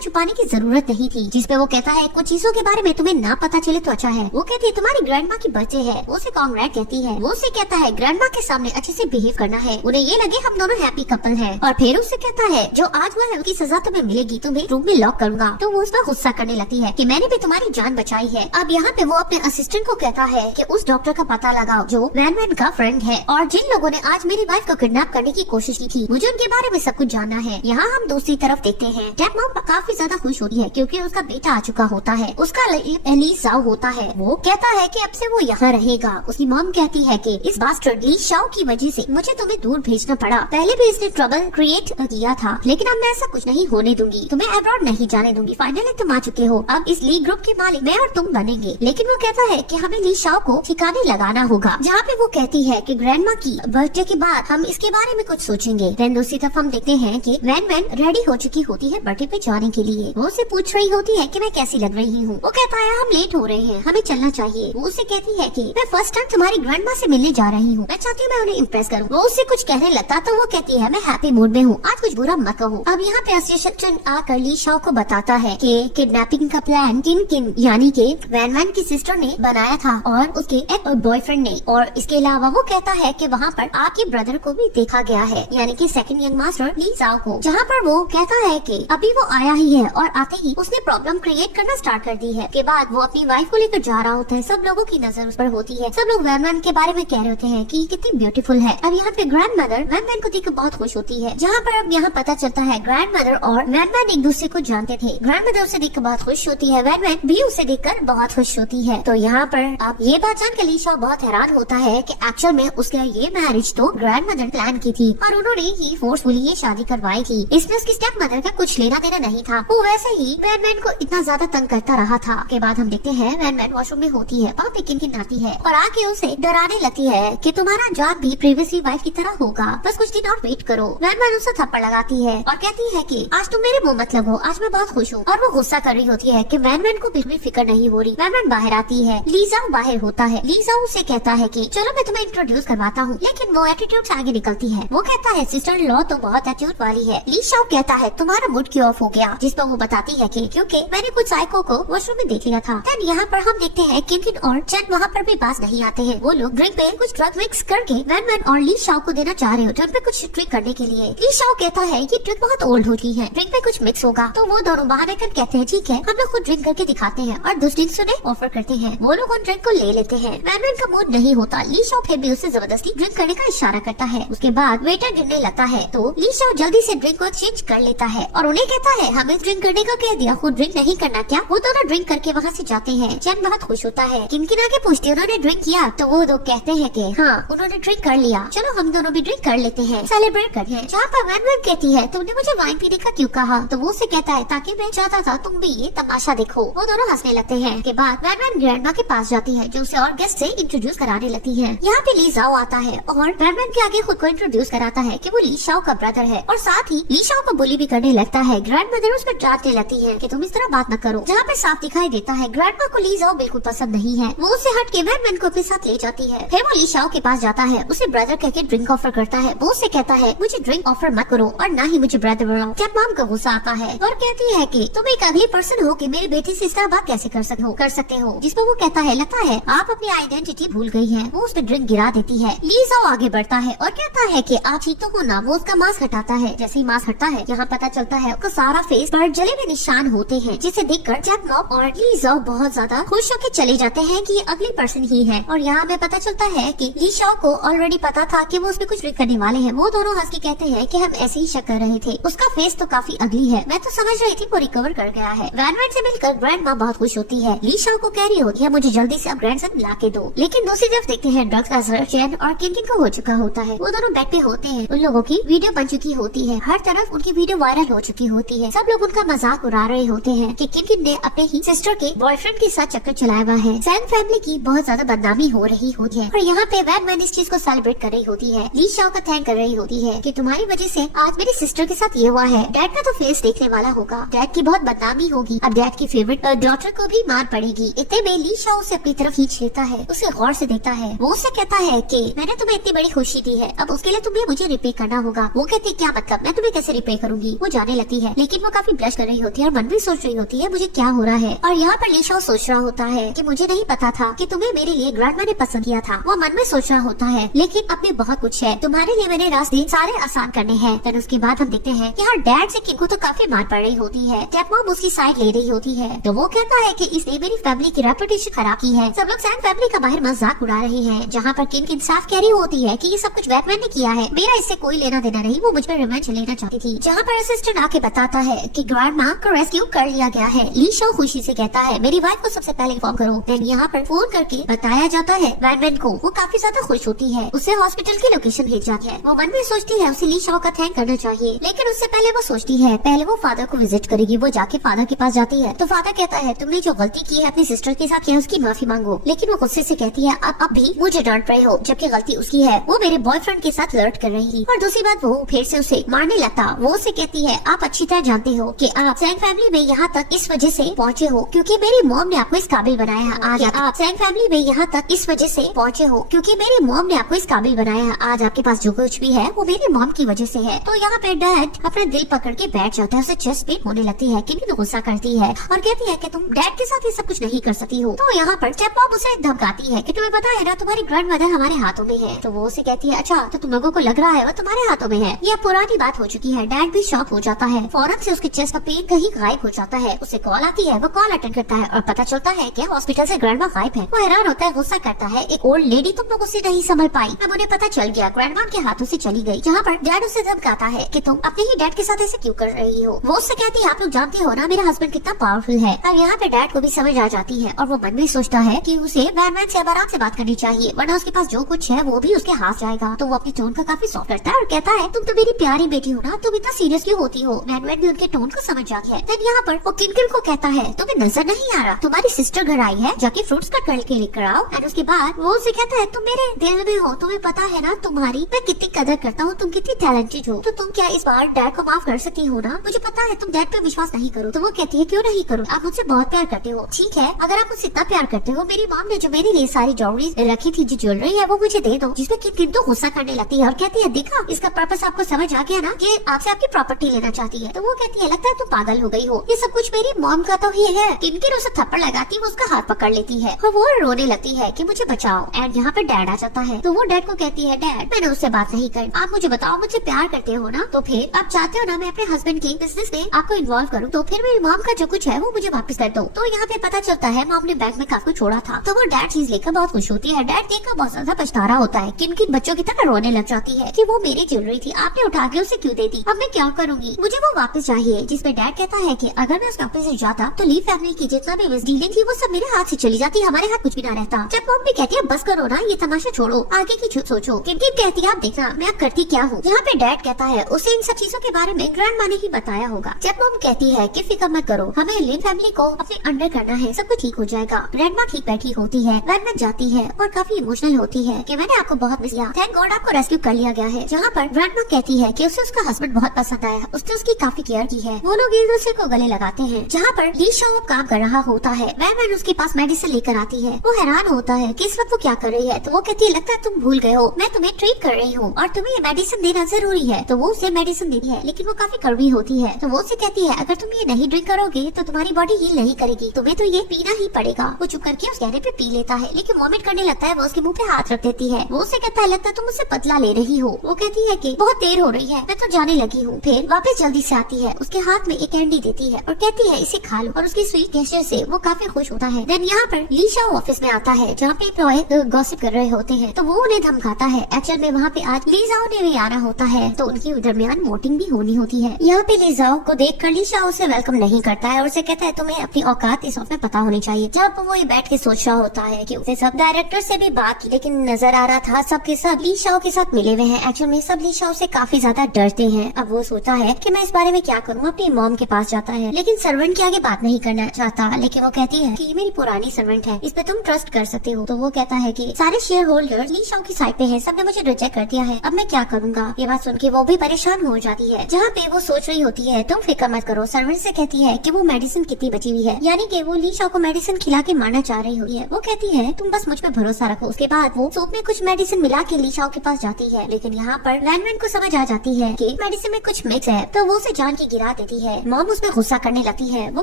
छुपाने की जरूरत नहीं थी। जिस पे वो कहता है, कुछ चीजों के बारे में तुम्हें ना पता चले तो अच्छा है। वो कहती है, तुम्हारी ग्रैंडमा की बर्थडे है। वो उसे कांग्रेट कहती है। वो उसे कहता है, ग्रैंडमा के सामने अच्छे से बिहेव करना है, उन्हें ये लगे हम दोनों हैप्पी कपल है। और फिर उससे कहता है, जो आज हुआ है उसकी सजा तुम्हें मिलेगी, तुम्हें रूम में लॉक करूंगा। तो वो उस पर गुस्सा करने लगती है कि मैंने भी तुम्हारी जान बचाई है। अब यहाँ पे वो अपने असिस्टेंट को कहता है कि उस डॉक्टर का पता लगाओ जो वैन वैन का फ्रेंड है और जिन लोगों ने आज मेरी वाइफ को किडनैप करने की कोशिश की थी, मुझे उनके बारे में सब कुछ जानना है। यहाँ हम दूसरी तरफ देखते हैं, स्टेप मॉम काफी ज्यादा खुश होती है क्योंकि उसका बेटा आ चुका होता है। उसका ली शाओ होता है। वो कहता है कि अब से वो यहाँ रहेगा। उसकी मॉम कहती है कि इस बास्टर्ड ली शाओ की वजह से मुझे तुम्हें दूर भेजना पड़ा। पहले भी इसने ट्रबल क्रिएट किया था, लेकिन अब मैं ऐसा कुछ नहीं होने दूंगी, तुम्हें अब्रॉड नहीं जाने दूंगी। फाइनली तुम आ चुके हो, अब इस ली ग्रुप के मालिक मैं और तुम बनेंगे। लेकिन वो कहता है कि हमें ली शाओ को ठिकाने लगाना होगा। जहाँ पे वो कहती है कि ग्रैंडमा की बर्थडे के बाद हम इसके बारे में कुछ सोचेंगे। देन दूसरी तरफ हम देखते हैं कि वैन वैन रेडी हो चुकी होती है बर्थडे पे जाने के लिए। वो उसे पूछ रही होती है कि मैं कैसी लग रही हूँ। वो कहता है, हम लेट हो रहे हैं, हमें चलना चाहिए। वो उसे कहती है कि मैं फर्स्ट टाइम तुम्हारी ग्रैंडमा से मिलने जा रही हूँ, मैं चाहती हूँ मैं उन्हें इम्प्रेस करूँ। वो उससे कुछ कहने लगता तो वो कहती है, मैं हैप्पी मूड में हूँ, आज कुछ बुरा मत कहो। अब यहाँ पे असिस्टेंट आकर ली शाओ को बताता है कि किडनैपिंग का प्लान किन यानी कि वैन वैन की सिस्टर ने बनाया था और उसके एक बॉयफ्रेंड ने। और इसके अलावा वो कहता है कि वहाँ पर आपके ब्रदर को भी देखा गया है, यानी कि सेकंड यंग मास्टर ली शाओ को। जहाँ पर वो कहता है कि अभी वो आया ही है और आते ही उसने प्रॉब्लम क्रिएट करना स्टार्ट कर दी है। के बाद वो अपनी वाइफ को लेकर जा रहा होता है, सब लोगों की नजर उस पर होती है। सब लोग वैन वैन के बारे में कह रहे होते हैं कि कितनी ब्यूटीफुल है। अब यहाँ पे ग्रैंड मदर वैन वैन को देखकर बहुत खुश होती है। जहाँ पर अब यहाँ पता चलता है ग्रैंड मदर और वैन वैन एक दूसरे को जानते थे। ग्रैंड मदर उसे देखकर बहुत खुश होती है, वैन वैन भी उसे देखकर बहुत खुश होती है। तो यहाँ पर अब ये बात जानकर ली शाओ बहुत हैरान होता है कि एक्चुअल में उसके ये मैरिज तो ग्रैंड मदर प्लान की थी और उन्होंने ही फोर्सफुली ये शादी करवाई थी। इसमें उसकी स्टेप मदर का कुछ लेना देना नहीं था। वो वैसे ही वैन वैन को इतना ज्यादा तंग करता रहा था। के बाद हम देखते हैं वैन वैन वॉशरूम में होती है, वहाँ पे किन आती है और आके उसे डराने लगती है कि तुम्हारा जॉब भी प्रीवियसली वाइफ की तरह होगा, बस कुछ दिन और वेट करो। वैन वैन उसे थप्पड़ लगाती है और कहती है कि आज तुम मेरे मुंह मत लगो, आज मैं बहुत खुश हूँ। और वो गुस्सा कर रही होती है कि वैन वैन को बिल्कुल फिक्र नहीं हो रही। वैन वैन बाहर आती है, ली शाओ बाहर होता है। ली शाओ उसे कहता है कि चलो मैं तुम्हें इंट्रोड्यूस करवाता हूँ, लेकिन वो एटीट्यूड से आगे निकलती है। वो कहता है, सिस्टर इन लॉ तो बहुत एटीट्यूड वाली है। ली शाओ कहता है, तुम्हारा मूड क्यों ऑफ हो गया? जिस पर वो बताती है कि क्योंकि मैंने कुछ साइको को वॉशरूम में देख लिया था। देन यहाँ पर हम देखते हैं किन और चैन वहाँ पर भी पास नहीं आते हैं। वो लोग ड्रिंक पे कुछ ड्रग मिक्स करके वैन वैन और ली शाओ को देना चाह रहे होते हैं, उन पे कुछ ट्रिक करने के लिए। ली शाओ कहता है ये ट्रिक बहुत ओल्ड हो गई है, ड्रिंक पे कुछ मिक्स होगा। तो वो दोनों बाहर आकर कहते हैं ठीक है, हम लोग खुद ड्रिंक करके दिखाते हैं और दूसरी उन्हें ऑफर करते हैं। वो लोग उन ड्रिंक को ले लेते हैं। वैन वैन का मूड नहीं होता, ली शाओ फिर भी उसे जबरदस्ती ड्रिंक करने का इशारा करता है। उसके बाद वेटर गिरने लगता है तो ली शाओ जल्दी से ड्रिंक को चेंज कर लेता है और उन्हें कहता है, हमें ड्रिंक करने का कह दिया, खुद ड्रिंक नहीं करना क्या? वो दोनों ड्रिंक करके वहाँ से जाते हैं। चैन बहुत खुश होता है। किन आगे पूछते हैं, उन्होंने ड्रिंक किया? तो वो लोग कहते हैं कि हाँ उन्होंने ड्रिंक कर लिया, चलो हम दोनों भी ड्रिंक कर लेते हैं, सेलिब्रेट करते हैं। जहाँ पर वैन वैन कहती है, तुमने मुझे वाइन पीने का क्यों कहा? तो वो उसे कहता है, ताकि मैं चाहता था तुम भी ये तमाशा देखो। वो दोनों हंसने लगते हैं। के बाद वैन वैन ग्रैंडमा के पास जाती है जो उसे और गेस्ट से इंट्रोड्यूस कराने लगती है। यहाँ पे ली शाओ आता है और वैन वैन के आगे खुद को इंट्रोड्यूस कराता है कि वो ली शाओ का ब्रदर है और साथ ही ली शाओ को बुली भी करने लगता है। ग्रैंड मदर उस पर डांटने लगती है कि तुम इस तरह बात न करो। जहाँ पे साफ दिखाई देता है ग्रैंडमा को ली शाओ बिल्कुल पसंद नहीं है। वो उसे हट के वैन वैन को अपने साथ ले जाती है। फिर वो ली शाओ के पास जाता है, उसे ब्रदर कहकर ड्रिंक ऑफर करता है। वो उसे कहता है, मुझे ड्रिंक ऑफर मत करो और न ही मुझे ब्रदर बनाओ। स्टेप मॉम को गुस्सा आता है और कहती है कि तुम एक अगली पर्सन हो कि मेरी बेटी से इस तरह बात कैसे कर सकते हो। जिस पर वो कहता है, लगता है आप अपनी आइडेंटिटी भूल गई है। वो उस पर ड्रिंक गिरा देती है। ली शाओ आगे बढ़ता है और कहता है कि आप ठीक तो हो ना। वो उसका मास्क हटाता है। जैसे ही मास्क हटता है, यहाँ पता चलता है उसका सारा फेस पर जले हुए निशान होते हैं, जिसे देखकर स्टेप मॉम और ली शाओ बहुत ज्यादा खुश होकर चले जाते हैं कि ये अगली पर्सन ही है। और यहाँ हमें पता चलता है कि ली शाओ को ऑलरेडी पता था कि वो उसमें कुछ ड्रिंक करने वाले हैं। वो दोनों हंस के कहते हैं कि हम ऐसे ही शक कर रहे थे, उसका फेस तो काफी अगली है, मैं तो समझ रही थी वो रिकवर कर गया है। वैन वैन से मिलकर ग्रैंड माँ बहुत खुश होती है। ली शाओ को कह रही होती है, मुझे जल्दी से अब ग्रैंडसन ला के दो। लेकिन दूसरी तरफ देखते हैं ड्रग्स का असर चैन और किन को हो चुका होता है। वो दोनों बेड पे होते हैं, उन लोगों की वीडियो बन चुकी होती है, हर तरफ उनकी वीडियो वायरल हो चुकी होती है। सब लोग उनका मजाक उड़ा रहे होते हैं कि किन ने अपने ही सिस्टर के बॉयफ्रेंड के साथ चक्कर चलाया हुआ है। सैन फैमिली की बहुत ज्यादा बदनामी हो रही होती है और यहाँ पे वैन वैन इस चीज को सेलिब्रेट कर रही होती है। ली शाओ का थैंक कर रही होती है कि तुम्हारी वजह से आज मेरी सिस्टर के साथ ये हुआ है। डैड का तो फेस देखने वाला होगा, डैड की बहुत बदनामी होगी, अब डैड की फेवरेट डॉटर को भी मार पड़ेगी। इतने में ली शाओ से अपनी तरफ खींच लेता है उसे गौर से देखता है। वो उससे कहता है कि मैंने तुम्हें इतनी बड़ी खुशी दी है, अब उसके लिए तुम्हें मुझे रिपे करना होगा। वो कहती है क्या मतलब, मैं तुम्हें कैसे रिपे करूंगी। वो जाने लगती है, लेकिन वो काफी ब्लश कर रही होती है और मन में सोच रही होती है मुझे क्या हो रहा है। और यहाँ पर ली शाओ सोच रहा होता है कि मुझे नहीं पता था कि तुम्हें मेरे लिए ग्रैंडमा ने पसंद किया था। वो मन में सोच रहा होता है, लेकिन अब भी बहुत कुछ है, तुम्हारे लिए मैंने रास्ते सारे आसान करने हैं। फिर उसके बाद हम देखते हैं कि हर डैड से किन को तो काफी मार पड़ रही होती है। स्टेपमॉम उसकी साइड ले रही होती है, तो वो कहता है कि इसने मेरी फैमिली की रेपुटेशन खराब की है। सब लोग सैन फैमिली का बाहर मजाक उड़ा रहे हैं, जहाँ पर किन साफ कह रही होती है कि ये सब कुछ बैटमैन ने किया है, मेरा इससे कोई लेना देना नहीं, वो मुझ पर रिवेंज लेना चाहती थी। जहाँ पर असिस्टेंट आके बताता है कि ग्रैंडमा को रेस्क्यू कर लिया गया है। ली शाओ खुशी से कहता है मेरी वाइफ को सबसे पहले इन्फॉर्म करो। देन यहाँ पर फोन करके बताया जाता है बैटमैन को। वो काफी ज्यादा खुश होती है, उसे हॉस्पिटल की लोकेशन भेज जाती है। वो मन में सोचती है उसे ली शाओ का थैंक करना चाहिए, लेकिन उससे पहले वो सोचती है पहले वो फादर को विजिट करेगी। वो जाके फादर के पास जाती है, तो फादर कहता है तुमने जो गलती की है अपनी सिस्टर के साथ किया उसकी माफी मांगो। लेकिन वो गुस्से से कहती है अब भी मुझे डांट रहे हो, जबकि गलती उसकी है, वो मेरे बॉयफ्रेंड के साथ फ्लर्ट कर रही। और दूसरी बात वो फिर से उसे मारने लगता। वो उसे कहती है आप अच्छी तरह जानते हो कि आप सैंग फैमिली में यहाँ तक इस वजह से पहुँचे हो क्योंकि मेरी मॉम ने आपको इस काबिल बनाया है। आज आप सैंग फैमिली में यहाँ तक इस वजह से पहुँचे हो क्योंकि मेरी मॉम ने आपको इस काबिल बनाया है। आज आपके पास जो कुछ भी है वो मेरी मॉम की वजह से है। तो यहाँ पे डैड अपना दिल पकड़ के बैठ जाता है, उसे चेस्ट पेन होने लगती है। किन गुस्सा करती है और कहती है कि तुम डैड के साथ ये सब कुछ नहीं कर सकती हो। तो यहाँ पर स्टेपमॉम उसे धमकाती है कि तुम्हें पता है ना तुम्हारी ग्रैंडमदर हमारे हाथों में है। तो वो उसे कहती है अच्छा तो तुम लोगों को लग रहा है वो तुम्हारे हाथों में है। यह पुरानी बात हो चुकी है। डैड भी शॉक हो जाता है, फौरन से उसके चेस्ट का पेन कहीं गायब हो जाता है। उसे कॉल आती है, वो कॉल अटेंड करता है और पता चलता है कि हॉस्पिटल से ग्रैंडमा गायब है। वो हैरान होता है, गुस्सा करता है एक ओल्ड लेडी तुम लोगों से नहीं संभल पाई। अब उन्हें पता चल गया ग्रैंडमा के हाथों से चली गई। जहाँ पर डैड उसे धमकाता है कि तुम अपने ही डैड के साथ ऐसे क्यों कर रही हो। वो उससे कहती है आप लोग जानते हो ना मेरा हस्बैंड कितना पावरफुल है। और यहाँ पे डैड को भी समझ आ जाती है और वो मन में सोचता है कि उसे बैटमैन से आराम से बात करनी चाहिए, वरना उसके पास जो कुछ है वो भी उसके हाथ जाएगा। तो वो अपनी टोन का काफी सॉफ्ट करता है और कहता है तुम तो मेरी प्यारी बेटी हो ना, तुम इतना सीरियस क्यों होती हो। बैटमैन भी उनके टोन को समझ जाती है। फिर यहाँ पर वो किन को कहता है तुम्हें नजर नहीं आ रहा तुम्हारी सिस्टर घर आई है, जाके फ्रूट्स कट करके लेकर आओ। और उसके बाद वो उसे कहता है तुम मेरे दिल में हो, तुम्हें पता है ना तुम्हारी मैं कितनी कदर करता हूँ, तुम कितनी टैलेंटेड हो, तो तुम क्या इस बार डैड को माफ कर सकती हो ना। मुझे पता है तुम डैड पे विश्वास नहीं करो। तो वो कहती है क्यों नहीं करो, आप मुझसे बहुत प्यार करते हो। ठीक है अगर आप मुझसे इतना प्यार करते हो, मेरी मॉम ने जो मेरे लिए सारी ज्वेलरी रखी थी, जो ज्वेलरी है वो मुझे दे दो। जिसपे किन तो गुस्सा करने लगती है और कहती है देखा इसका पर्पस आपको समझ आ गया ना, कि आपसे आपकी प्रॉपर्टी लेना चाहती है। तो वो कहती है लगता है तुम पागल हो गई हो, ये सब कुछ मेरी मॉम का तो ही है। किन उसे थप्पड़ लगाती है, वो उसका हाथ पकड़ लेती है और वो रोने लगती है कि मुझे बचाओ। एंड यहाँ पे डैड आ जाता है, तो वो डैड को कहती है डैड मैंने उससे बात नहीं करी, आप मुझे बताओ मुझे प्यार करते हो ना, तो फिर आप चाहते हो ना मैं अपने हस्बैंड की बिजनेस में आपको इन्वॉल्व करूँ, तो फिर मेरी मॉम का जो कुछ है वो मुझे वापस कर दो। तो यहाँ पे पता चलता है मॉम ने बैंक में काफी छोड़ा था। तो वो डैड चीज लेकर बहुत खुश होती है। डैड देखकर बहुत ज्यादा पछतारा होता है। किन बच्चों की तरह रोने लग जाती है कि वो मेरी ज्वेलरी थी, आपने उठा के उसे क्यों दे दी, अब मैं क्या करूंगी, मुझे वो वापस चाहिए। जिसपे डैड कहता है कि अगर मैं उस कंपनी से जाता तो ली फैमिली की जितना भी डीलिंग थी वो सब मेरे हाथ से चली जाती, हमारे हाथ कुछ भी ना रहता। जब मॉम भी कहती है बस करो ना, ये तमाशा छोड़ो, आगे की सोचो। किन कहती है आप देखना मैं अब करती क्या हूँ। यहाँ पे डैड कहता है उसे इन सब चीजों के बारे में ग्रैंडमा ने ही बताया होगा। जब मॉम कहती है कि फिक्र मत करो, हमें ली फैमिली को अपने अंडर करना है, सब कुछ ठीक हो जाएगा। ग्रैंडमा ठीक बैठी होती है, ग्रैंडमा जाती है और काफी इमोशनल होती है कि मैंने आपको बहुत मिस किया, थैंक गॉड आपको रेस्क्यू कर लिया गया है। जहाँ पर ग्रैंडमा कहती है कि उसे उसका हस्बैंड बहुत पसंद आया, उसने उसकी काफी केयर की है। वो लोग एक दूसरे को गले लगाते हैं। जहाँ पर ली शाओ काम कर रहा होता है, बैटमैन उसके पास मेडिसिन लेकर आती है। वो हैरान होता है कि इस वक्त वो क्या कर रही है। तो वो कहती है लगता है तुम भूल गए हो, मैं तुम्हें ट्रीट कर रही हूँ और तुम्हें ये मेडिसिन देना जरूरी है। तो वो उसे मेडिसिन देती है, लेकिन वो काफी कड़वी होती है। तो वो उसे कहती है अगर तुम ये नहीं ड्रिंक करोगे तो तुम्हारी बॉडी हील नहीं करेगी, तुम्हें तो ये पीना ही पड़ेगा। वो चुप करके उस गहरे पे पी लेता है, लेकिन वॉमिट करने लगता है। वो उसके मुंह पे हाथ रख देती है। वो उसे कहता है लगता है तुम मुझसे बदला ले रही हो। वो कहती है कि बहुत देर हो रही है, मैं तो जाने लगी हूँ। फिर वापस जल्दी से आती है, उसके हाथ में एक कैंडी देती है और कहती है इसे खा लो। और उसकी स्वीट गेस्चर से वो काफी खुश होता है। देन यहाँ पर ली शाओ ऑफिस में आता है, जहाँ पे एम्प्लॉय गॉसिप कर रहे होते हैं। तो वो उन्हें धमकाता है। एक्चुअल में वहाँ पे आज ली जाओ ने भी आना होता है, तो उनकी दरमियान वोटिंग भी होनी होती है। यहाँ पे ली जाओ को देख कर ली शाओ उसे वेलकम नहीं करता है और उसे कहता है तुम्हें अपनी औकात इस ऑफिस में पता होनी चाहिए। जब वो ये बैठ के सोच रहा होता है कि उसे सब डायरेक्टर से भी बात की, लेकिन नजर आ रहा था सबके सब ली शाओ के साथ मिले हुए हैं। एक्चुअल में सब ली शाओ से काफी ज्यादा डरते हैं। अब वो सोचता है कि मैं इस बारे में क्या करूँ, अपनी मॉम के पास जाता है, लेकिन सर्वेंट के आगे बात नहीं करना चाहता। लेकिन वो कहती है कि ये मेरी पुरानी सर्वेंट है, इस पे तुम ट्रस्ट कर सकते हो। तो वो कहता है कि सारे शेयर होल्डर ली शाओ की साइड पे है, सबने मुझे रिजेक्ट कर दिया है, अब मैं क्या करूँगा। ये बात सुन के वो भी परेशान हो जाती है। जहाँ पे वो सोच रही होती है तुम फिक्र मत करो, सर्वेंट से कहती है कि वो मेडिसिन कितनी बची हुई है, यानी कि वो ली शाओ को मेडिसिन खिला के मारना चाह रही होती है। वो कहती कहती है तुम बस मुझ पे भरोसा रखो। उसके बाद वो सूप में कुछ मेडिसिन मिला के ली शाओ के पास जाती है, लेकिन यहाँ पर वैन वैन को समझ आ जाती है कि मेडिसिन में कुछ मिक्स है, तो वो उसे जान की गिरा देती है। मॉम उसमें गुस्सा करने लगती है। वो